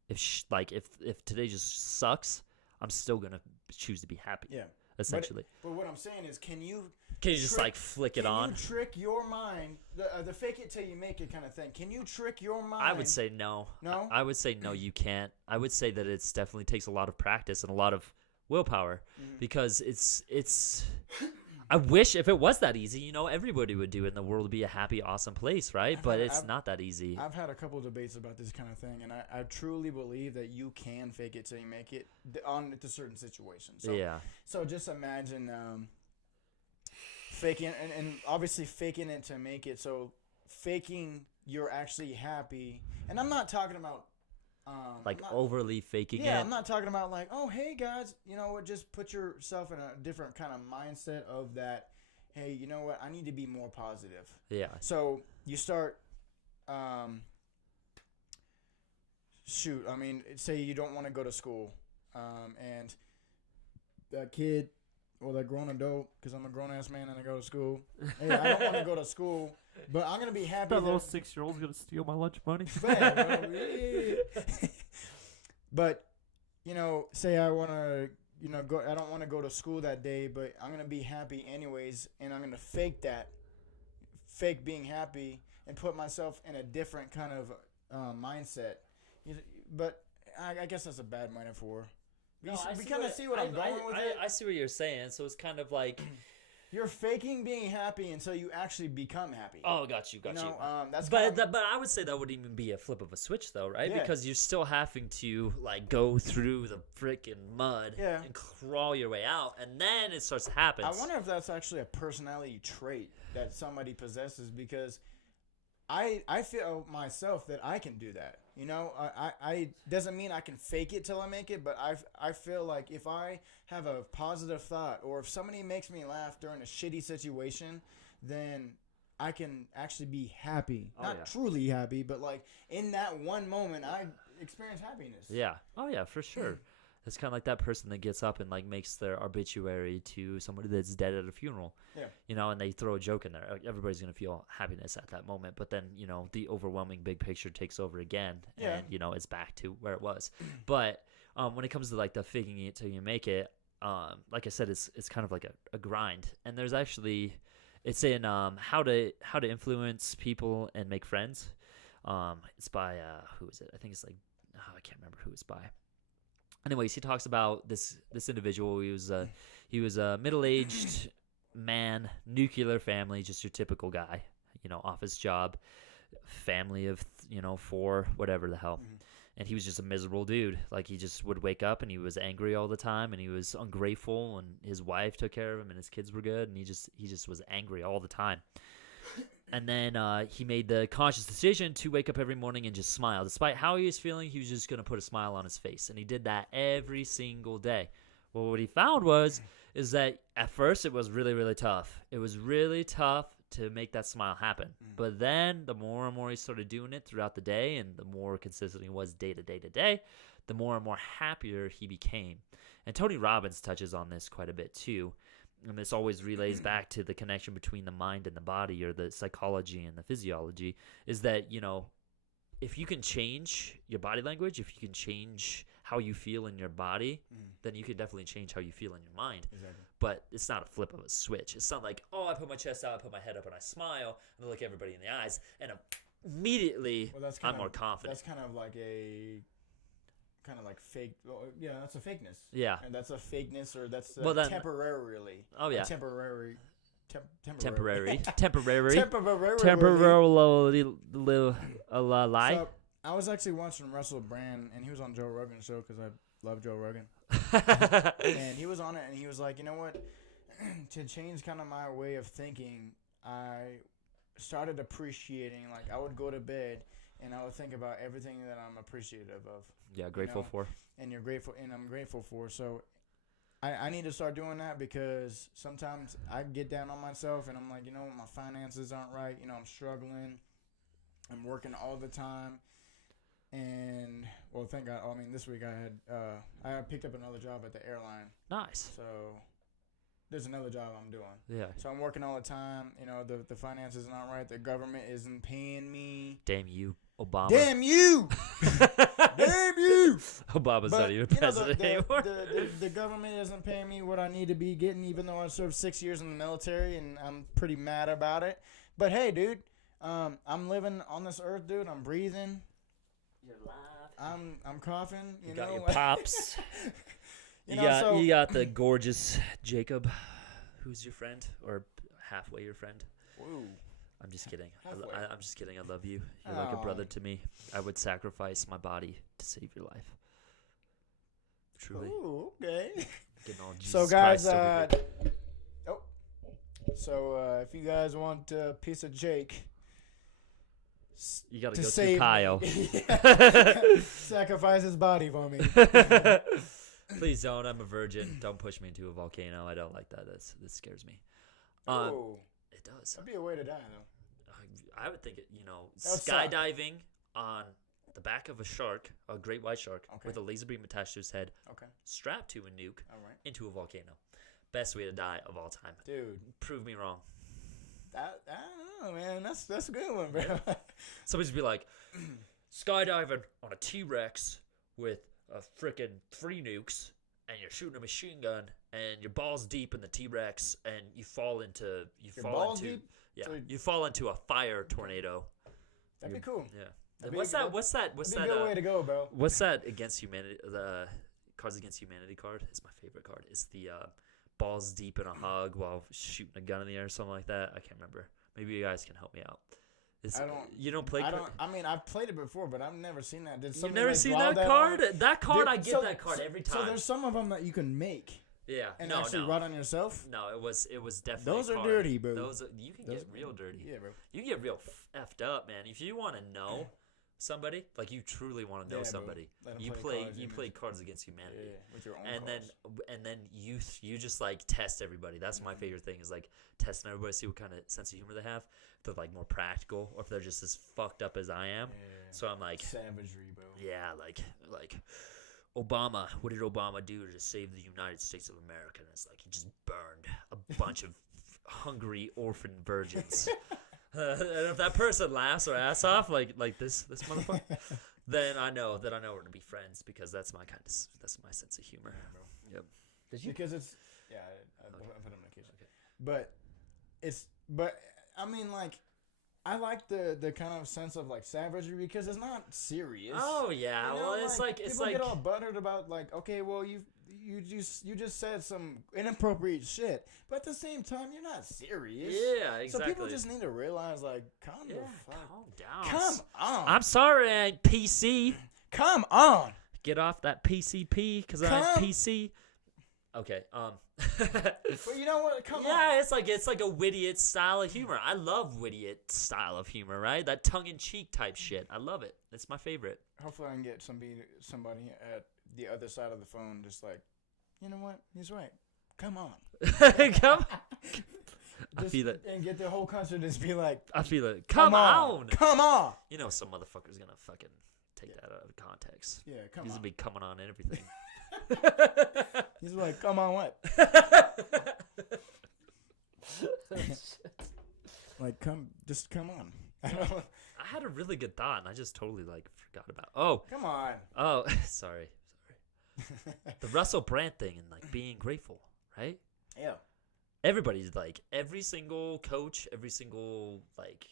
If today just sucks, I'm still gonna choose to be happy. Yeah. Essentially. But what I'm saying is, can you just like flick it on? Can you trick your mind, the fake it till you make it kind of thing? Can you trick your mind? I would say no. No? I would say no, you can't. I would say that it's definitely takes a lot of practice and a lot of willpower because it's I wish if it was that easy, everybody would do it and the world would be a happy, awesome place, right? But it's not that easy. I've had a couple of debates about this kind of thing, and I truly believe that you can fake it till you make it on to certain situations. So, yeah. So just imagine faking, and obviously faking it to make it. So faking you're actually happy, and I'm not talking about overly faking it. Yeah, I'm not talking about like, oh, hey guys, you know what? Just put yourself in a different kind of mindset of that. Hey, you know what? I need to be more positive. Yeah. So you start, say you don't want to go to school, and that kid or that grown adult, because I'm a grown ass man and I go to school. Hey, I don't want to go to school, but I'm gonna be happy. That little 6-year-old's gonna steal my lunch money. But say I want to, go. I don't want to go to school that day, but I'm gonna be happy anyways, and I'm gonna fake being happy, and put myself in a different kind of mindset. But I guess that's a bad metaphor. We kind of see what I'm going with it. I see what you're saying. So it's kind of like you're faking being happy until you actually become happy. Oh, got you. But I would say that wouldn't even be a flip of a switch, though, right? Yeah. Because you're still having to go through the freaking mud and crawl your way out, and then it starts to happen. I wonder if that's actually a personality trait that somebody possesses, because I feel myself that I can do that. I doesn't mean I can fake it till I make it, but I feel like if I have a positive thought, or if somebody makes me laugh during a shitty situation, then I can actually be happy. Not truly happy, but like in that one moment, I experience happiness. Yeah. Oh yeah, for sure. It's kind of like that person that gets up and makes their obituary to somebody that's dead at a funeral. Yeah. And they throw a joke in there. Everybody's going to feel happiness at that moment. But then, the overwhelming big picture takes over again. Yeah. And, it's back to where it was. But when it comes to the faking it till you make it, like I said, it's kind of like a grind. And there's actually, it's in how to influence people and make friends. It's by, who is it? I think it's I can't remember who it's by. Anyways, he talks about this individual. He was a middle-aged man, nuclear family, just your typical guy, office job, family of 4, whatever the hell. And he was just a miserable dude. He just would wake up and he was angry all the time, and he was ungrateful, and his wife took care of him and his kids were good, and he just was angry all the time. And then he made the conscious decision to wake up every morning and just smile. Despite how he was feeling, he was just going to put a smile on his face. And he did that every single day. Well, what he found is that at first it was really, really tough. It was really tough to make that smile happen. But then the more and more he started doing it throughout the day, and the more consistent he was day to day to day, the more and more happier he became. And Tony Robbins touches on this quite a bit too. And this always relays back to the connection between the mind and the body, or the psychology and the physiology, is that, if you can change your body language, if you can change how you feel in your body, then you can definitely change how you feel in your mind. Exactly. But it's not a flip of a switch. It's not like, oh, I put my chest out, I put my head up, and I smile, and I look everybody in the eyes, and immediately I'm more confident. That's kind of like fake. Well, yeah, that's a fakeness. Yeah. And that's a fakeness, or that's temporarily. Oh, yeah. Temporary. Temporary. Lie. So, I was actually watching Russell Brand, and he was on Joe Rogan's show, because I love Joe Rogan. And he was on it, and he was like, you know what? To change kind of my way of thinking, I started appreciating, I would go to bed, and I would think about everything that I'm appreciative of. Yeah, grateful for. And you're grateful, and I'm grateful for. So I need to start doing that, because sometimes I get down on myself, and I'm like, my finances aren't right. I'm struggling. I'm working all the time. And, well, thank God. This week I picked up another job at the airline. Nice. So there's another job I'm doing. Yeah. So I'm working all the time. You know, the finances are not right. The government isn't paying me. Damn you, Obama. Damn you! Damn you! Obama's not even president anymore. The government isn't paying me what I need to be getting, even though I served 6 years in the military, and I'm pretty mad about it. But hey, dude, I'm living on this earth, dude. I'm breathing. You're alive. I'm coughing. You know? got your pops. you you got the gorgeous Jacob, who's your friend or halfway your friend. Whoa. I'm just kidding. Halfway. I'm just kidding. I love you. You're like a brother to me. I would sacrifice my body to save your life. Truly. Ooh, okay. Getting all Jesus So guys, Christ over here. So if you guys want a piece of Jake, You got to to go save through Kyle. sacrifice his body for me. Please don't. I'm a virgin. Don't push me into a volcano. I don't like that. That scares me. Oh, It does. that'd be a way to die, though. I would think That would suck. skydiving on the back of a shark, a great white shark, Okay. with a laser beam attached to his head, Okay, strapped to a nuke all right, into a volcano. Best way to die of all time. dude. Prove me wrong. I don't know, man. That's a good one, bro. Somebody's be like, skydiving on a T-Rex with a freaking 3 nukes, and you're shooting a machine gun, and your balls deep in the T-Rex, and you fall into balls deep? yeah, So you fall into a fire tornado. That'd be cool. Yeah. That'd be What's a that? good- What's that? What's That'd that? be a good way to go, bro. What's that against humanity? The Cards Against Humanity card is my favorite card. It's the balls deep in a hug while shooting a gun in the air or something like that. I can't remember. Maybe you guys can help me out. You don't play. I mean, I've played it before, but I've never seen that. Did You've somebody, never like, seen draw that card? on? That card, Dude, I get that card every time. So there's some of them that you can make yeah, and no, actually no, write on yourself. no. It was definitely. Those a are card. dirty, bro. You can Those get real dirty. Yeah, bro. You can get real effed up, man. If you want to know somebody, like you truly want to know Yeah, bro. somebody, Let 'em you play play Cards Cards Against Humanity. Yeah, with your own And cards. then you just like test everybody. That's my favorite thing is like testing everybody, see what kind of sense of humor they have. If they're like more practical, or if they're just as fucked up as I am. Yeah. So I'm like, Savagery, bro. yeah, like Obama. What did Obama do to save the United States of America? And it's like he just burned a bunch of hungry orphan virgins. And if that person laughs their ass off like this motherfucker, then I know we're gonna be friends because that's my sense of humor. Yeah, bro. Yep. Did you? Because it's I put them in a case. Okay. But I mean, like, I like the kind of sense of like savagery because it's not serious. Oh yeah, You know, well it's like people get all buttered about like, okay, well you just said some inappropriate shit, but at the same time you're not serious. yeah, exactly. So people just need to realize, like, calm the fuck. calm down. Come on. I'm sorry, I ain't PC. Come on. Get off that PCP because I'm PC. Okay. But you know what? Come on. Yeah, it's like a Whittier style of humor. I love Whittier style of humor, right? That tongue-in-cheek type shit. I love it. It's my favorite. Hopefully I can get somebody at the other side of the phone just like, you know what? He's right. Come on. Come. I Just- feel it. And get the whole country to just be like, I feel it. Come on. Come on. You know some motherfucker's gonna fucking take that out of context. Yeah, come He's on. gonna be coming on and everything. He's like, come on, what? Like, just come on. I don't know. I had a really good thought and I just totally like forgot about. Come on. Oh, sorry. The Russell Brand thing and like being grateful, right? Yeah. Everybody's like every single coach, every single like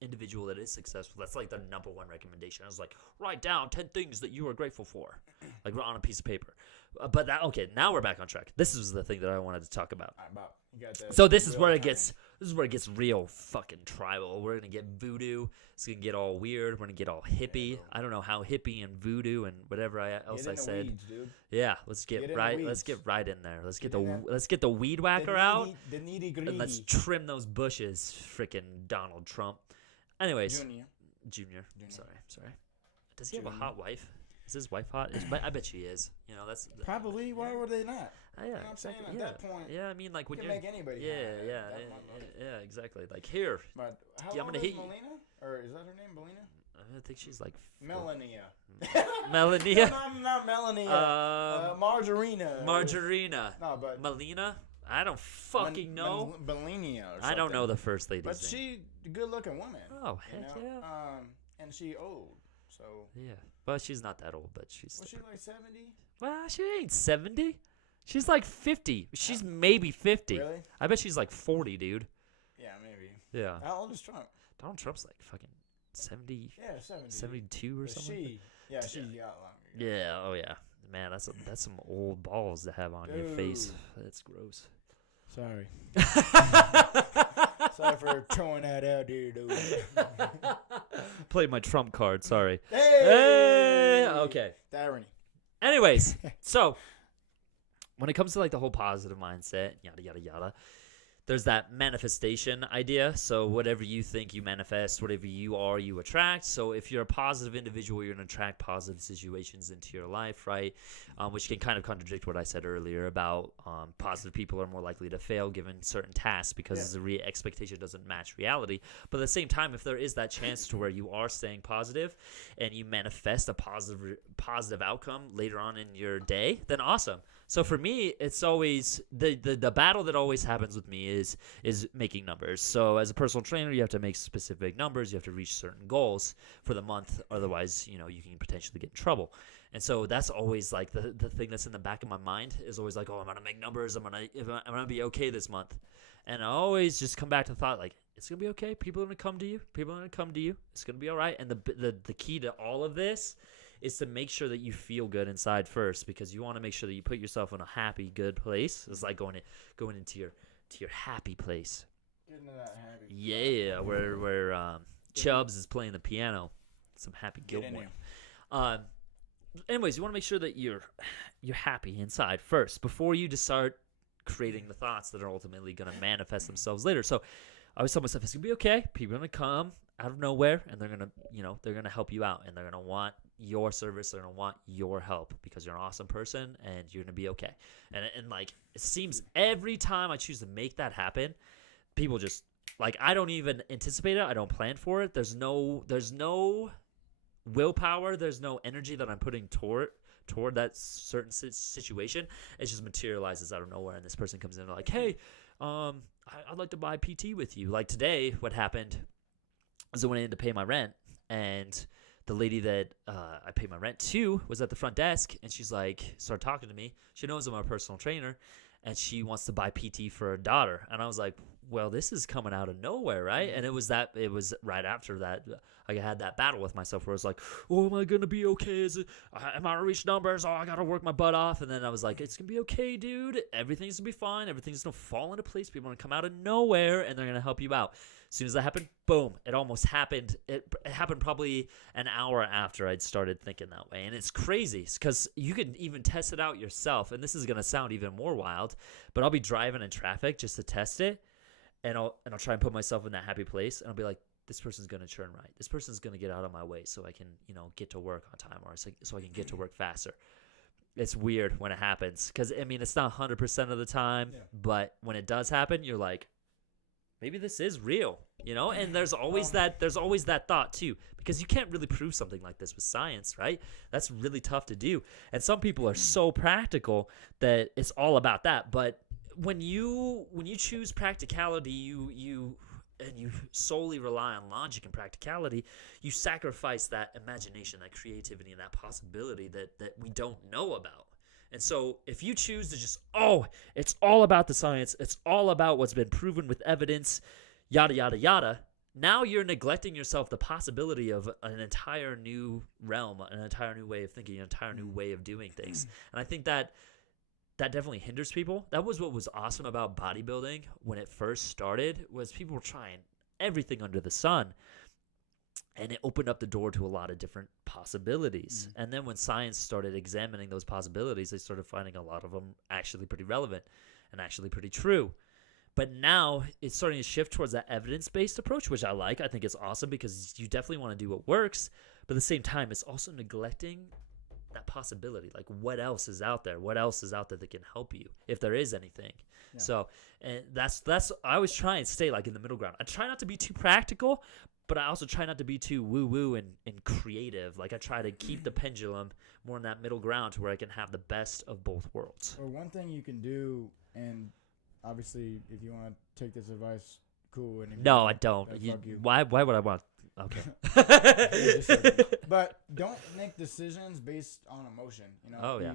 individual that is successful. That's like the number one recommendation. I was like, write down 10 things that you are grateful for, like on a piece of paper. But now we're back on track. This is the thing that I wanted to talk about. You got that So this is real where it time. gets real fucking tribal. We're gonna get voodoo. It's gonna get all weird. We're gonna get all hippie. I don't know how hippie and voodoo and whatever else Get I in the said. weeds, dude. Yeah, let's get Get in the right. weeds. Let's get right in there. Let's get Get in there. let's get the weed whacker out The nitty and let's gritty. trim those bushes. Frickin' Donald Trump. Anyways, Junior. Sorry. Does he have a Junior. hot wife? Is his wife hot? I bet she is. You know, that's Probably. Why would they not? Yeah, You know what I'm saying? exactly. At Yeah. that point, Yeah, I mean, like when you you're. can make anybody. Yeah, hot. yeah, That yeah, might- yeah, exactly. Like here, But how Yeah, I'm old gonna is hit you. Melina? Or is that her name, Melina? I think she's like Melania. Melania. No, not Melania. Margarina. Margarina. No, but Melina. I don't fucking know. Bellini or something. I don't know the first lady's But name. she a good looking woman. Oh, heck yeah. And she old. So. Yeah. Well, she's not that old, but she's. Was she like 70? Well, she ain't 70. She's like 50. She's maybe 50. Really? I bet she's like 40, dude. Yeah, maybe. Yeah. How old is Trump? Donald Trump's like fucking 70. Yeah, 70. 72 or But something. she's got longer. Yeah. Oh yeah. Man, that's some old balls to have on your face. That's gross. Sorry. Sorry for throwing that out there, dude. Played my trump card. Sorry. Hey! Okay. Irony. Anyways, so when it comes to like the whole positive mindset, yada yada yada, there's that manifestation idea. So whatever you think, you manifest. Whatever you are, you attract. So if you're a positive individual, you're going to attract positive situations into your life, right? Which can kind of contradict what I said earlier about positive people are more likely to fail given certain tasks because the expectation doesn't match reality. But at the same time, if there is that chance to where you are staying positive and you manifest a positive outcome later on in your day, then awesome. So for me, it's always the battle that always happens with me is making numbers. So as a personal trainer, you have to make specific numbers. You have to reach certain goals for the month. Otherwise, you can potentially get in trouble. And so that's always like the thing that's in the back of my mind is always like, oh, I'm going to make numbers. I'm going to be okay this month. And I always just come back to the thought like, it's going to be okay. People are going to come to you. People are going to come to you. It's going to be all right. And the key to all of this is to make sure that you feel good inside first, because you want to make sure that you put yourself in a happy, good place. It's like going into your happy place. Get into that happy. Yeah, where Chubbs is playing the piano. Some Happy Gilmore. Anyways, you want to make sure that you're happy inside first before you just start creating the thoughts that are ultimately going to manifest themselves later. So I always tell myself it's going to be okay. People are going to come out of nowhere and they're going to help you out, and they're going to want your service. They're going to want your help because you're an awesome person and you're going to be okay. And like, it seems every time I choose to make that happen, people just like, I don't even anticipate it. I don't plan for it. There's no willpower. There's no energy that I'm putting toward that certain situation. It just materializes out of nowhere. And this person comes in and like, hey, I'd like to buy PT with you. Like today, what happened is I went in to pay my rent, and the lady that I paid my rent to was at the front desk, and she's like, started talking to me. She knows I'm a personal trainer, and she wants to buy PT for her daughter. And I was like, well, this is coming out of nowhere, right? And it was right after that I had that battle with myself where I was like, oh, am I going to be okay? Am I going to reach numbers? Oh, I got to work my butt off. And then I was like, it's going to be okay, dude. Everything's going to be fine. Everything's going to fall into place. People are going to come out of nowhere, and they're going to help you out. As soon as that happened, boom, it almost happened. It happened probably an hour after I'd started thinking that way. And it's crazy because you can even test it out yourself. And this is going to sound even more wild, but I'll be driving in traffic just to test it. And I'll try and put myself in that happy place. And I'll be like, this person's going to turn right. This person's going to get out of my way so I can, get to work on time, or so I can get to work faster. It's weird when it happens because, I mean, it's not 100% of the time, but when it does happen, you're like, maybe this is real, and there's always that thought too, because you can't really prove something like this with science, right? That's really tough to do. And some people are so practical that it's all about that. But when you choose practicality, you solely rely on logic and practicality, you sacrifice that imagination, that creativity, and that possibility that we don't know about. And so if you choose to just, it's all about the science, it's all about what's been proven with evidence, yada, yada, yada, now you're neglecting yourself the possibility of an entire new realm, an entire new way of thinking, an entire new way of doing things. And I think that definitely hinders people. That was what was awesome about bodybuilding when it first started, was people were trying everything under the sun. And it opened up the door to a lot of different possibilities. And then when science started examining those possibilities, they started finding a lot of them actually pretty relevant and actually pretty true. But now it's starting to shift towards that evidence-based approach, which I like. I think it's awesome because you definitely want to do what works. But at the same time, it's also neglecting that possibility. Like, what else is out there? What else is out there that can help you, if there is anything? Yeah. So, and that's I always try and stay like in the middle ground. I try not to be too practical, but I also try not to be too woo-woo and creative. Like, I try to keep the pendulum more in that middle ground to where I can have the best of both worlds. Or one thing you can do, and obviously, if you want to take this advice, cool. And if No, you I don't. then You, fuck you. why would I want? Okay. Just joking. But don't make decisions based on emotion. You know. Oh, yeah.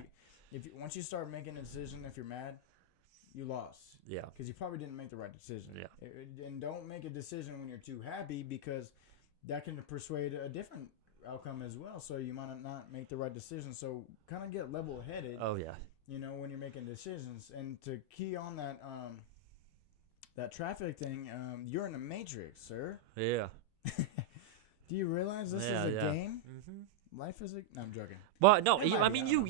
Once you start making a decision, if you're mad, you lost. Yeah. Because you probably didn't make the right decision. Yeah. And don't make a decision when you're too happy, because that can persuade a different outcome as well. So you might not make the right decision. So kind of get level-headed. Oh yeah. You know, when you're making decisions. And to key on that that traffic thing, you're in the Matrix, sir. Yeah. Do you realize this is a game? Mm-hmm. Life is a... No, I'm joking. Well, no, It might I be, mean, I don't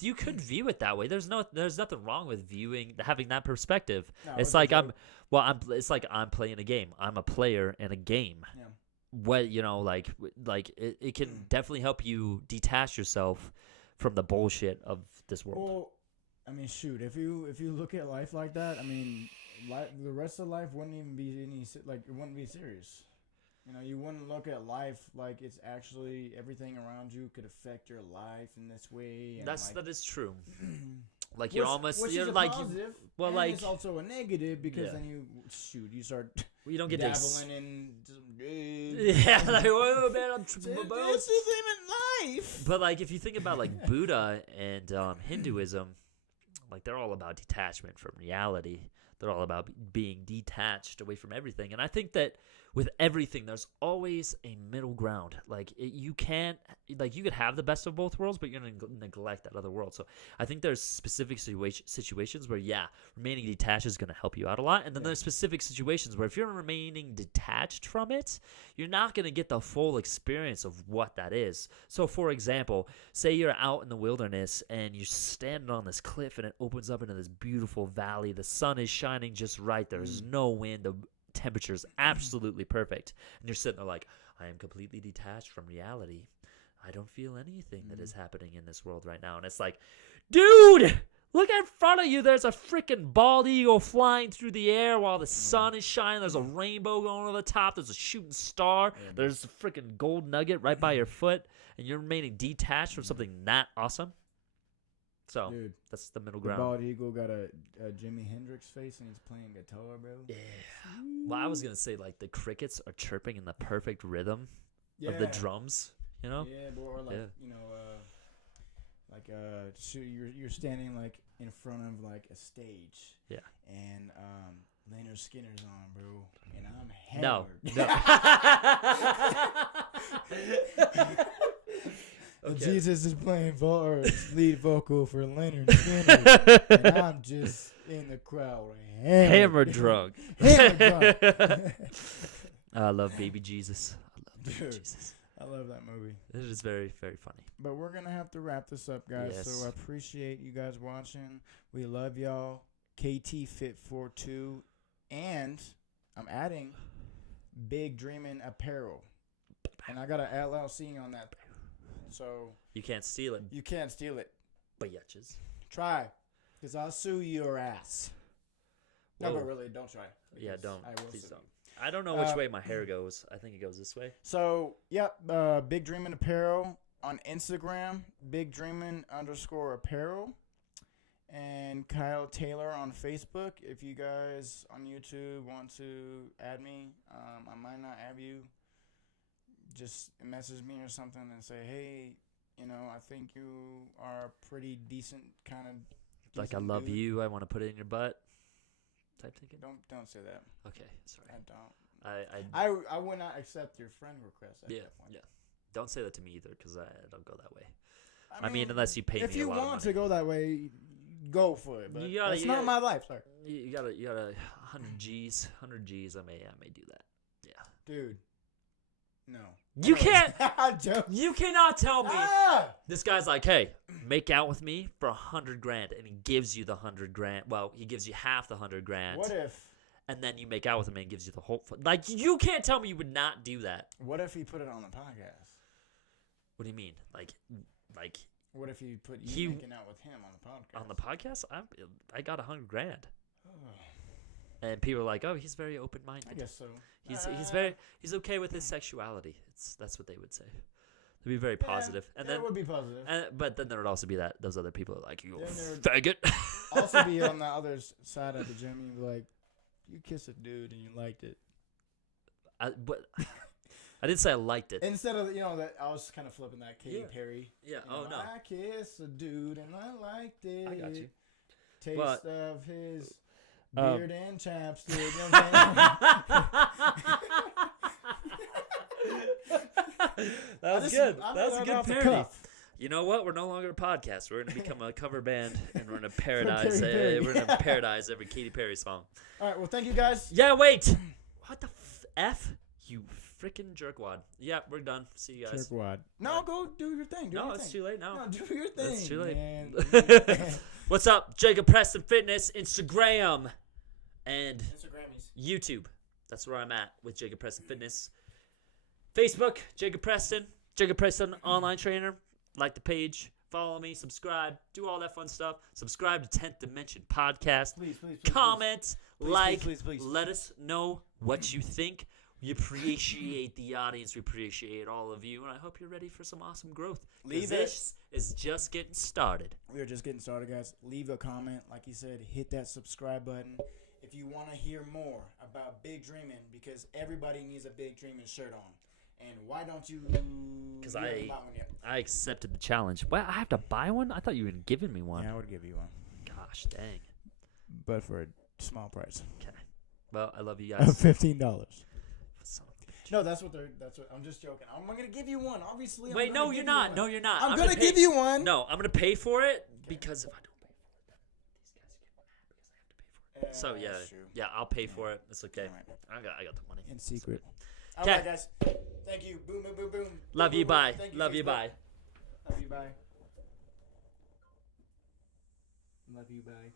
you could view it that way. There's nothing wrong with having that perspective. No, it's like it's like I'm playing a game. I'm a player in a game. Yeah. What like it can definitely help you detach yourself from the bullshit of this world. Well, I mean, shoot, if you look at life like that, I mean, the rest of life wouldn't even be it wouldn't be serious. You know, you wouldn't look at life like it's actually everything around you could affect your life in this way. And That is true. Like which you're almost is you're a like positive, well and like it's also a negative because Yeah. then you start you don't get dabbling in some yeah, like whoa man, I'm tripping my balls. This isn't life. But like if you think about like Buddha and Hinduism, like they're all about detachment from reality. They're all about being detached away from everything. And I think that with everything, there's always a middle ground. Like you can't, like you could have the best of both worlds, but you're going to neglect that other world. So I think there's specific situations where, remaining detached is going to help you out a lot. And then there's specific situations where if you're remaining detached from it, you're not going to get the full experience of what that is. So for example, say you're out in the wilderness and you're standing on this cliff and it opens up into this beautiful valley. The sun is shining just right. There's no wind. The temperature is absolutely perfect. And you're sitting there like, I am completely detached from reality. I don't feel anything that is happening in this world right now. And it's like, dude, look in front of you. There's a freaking bald eagle flying through the air while the sun is shining. There's a rainbow going over the top. There's a shooting star. There's a freaking gold nugget right by your foot. And you're remaining detached from something that awesome. So Dude, that's the middle the ground. bald eagle got a Jimi Hendrix face and he's playing guitar, bro. Yeah. Well, I was going to say, like, the crickets are chirping in the perfect rhythm of the drums, you know? Yeah, or like, you know, so you're standing, like, in front of, like, a stage. Yeah. And Leonard Skinner's on, bro. And I'm hammered. No. Okay. Jesus is playing lead vocal for Leonard Skinner. And I'm just in the crowd. Hammer drunk. Hammer drunk. I love Baby Jesus. I love Baby Dude. Jesus. I love that movie. It is very, very funny. But we're going to have to wrap this up, guys. Yes. So I appreciate you guys watching. We love y'all. KT Fit 42. And I'm adding Big Dreamin' Apparel. And I got an LLC on that. So You can't steal it. you can't steal it. Bitches. Try. Because I'll sue your ass. No, Whoa. but really, don't try. Yeah, because don't. I will Please sue don't. you. I don't know which way my hair goes. I think it goes this way. So, Big Dreamin' Apparel on Instagram, BigDreamin_apparel, and Kyle Taylor on Facebook. If you guys on YouTube want to add me, I might not have you. Just message me or something and say, hey, you know, I think you are pretty decent kind of. Like, I love you. I want to put it in your butt. Type thinking. Don't say that. Okay, sorry. I don't. I would not accept your friend request at that point. Yeah. Don't say that to me either, because I don't go that way. I mean, unless you pay me a lot of money. If you want to go that way, go for it. But it's not my life. Sorry. You gotta 100 G's. 100 G's. I may do that. Yeah. Dude. No. You can't. I'm joking. You cannot tell me. Ah! This guy's like, hey, make out with me for $100,000, and he gives you the $100,000. Well, he gives you half the $100,000. What if? And then you make out with him and gives you the whole. Like, you can't tell me you would not do that. What if he put it on the podcast? What do you mean? Like. What if he put you making out with him on the podcast? On the podcast, I got $100,000. And people are like, "Oh, he's very open-minded." I guess so. He's okay with his sexuality. That's what they would say. They'd be very positive. And then it would be positive. but then there would also be those other people are like, "You faggot." also be on the other side of the gym. You be like, you kiss a dude and you liked it. But I didn't say I liked it. Instead of that, I was kind of flipping that Katy Perry. Yeah. No. I kiss a dude and I liked it. I got you. Taste But, of his beard and chapstick. You know what I'm saying? That was good. I'm That was a going good off the parody. cuff. You know what? We're no longer a podcast. We're going to become a cover band, and we're going to parodize. Katy Perry. We're going to parodize every Katy Perry song. All right. Well, thank you guys. Yeah. Wait. What the f? You freaking jerkwad. Yeah, we're done. See you guys. Jerkwad. No, go do your thing. No, it's too late now. No, do your thing. It's too late. Man. What's up? Jacob Preston Fitness, Instagram, and Instagrammies. YouTube. That's where I'm at with Jacob Preston Fitness. Facebook, Jacob Preston online trainer. Like the page, follow me, subscribe, do all that fun stuff. Subscribe to 10th Dimension Podcast. Please. Comment, Please. let us know what you think. We appreciate the audience. We appreciate all of you, and I hope you're ready for some awesome growth. This is just getting started. We are just getting started, guys. Leave a comment. Like you said, hit that subscribe button. If you want to hear more about big dreaming, because everybody needs a big dreaming shirt on. And why don't you? Because you haven't bought one yet. I accepted the challenge. Well, I have to buy one? I thought you had given me one. Yeah, I would give you one. Gosh, dang. But for a small price. Okay. Well, I love you Of guys. $15. Son of a bitch. No, that's what I'm just joking. I'm gonna give you one. Obviously. Wait, no, you're not. No, you're not. I'm gonna give you one. No, I'm gonna pay for it because if I don't pay for it, then these guys get mad because I have to pay for it. So yeah, That's true. yeah, I'll pay for it. It's okay. All I got the money. In secret. All 'Kay. right, guys. Thank you. Boom, boom, boom, boom. Love Boom, you. boom, boom. Bye. Thank Love you. Facebook. Bye. Love you. Bye. Love you. Bye.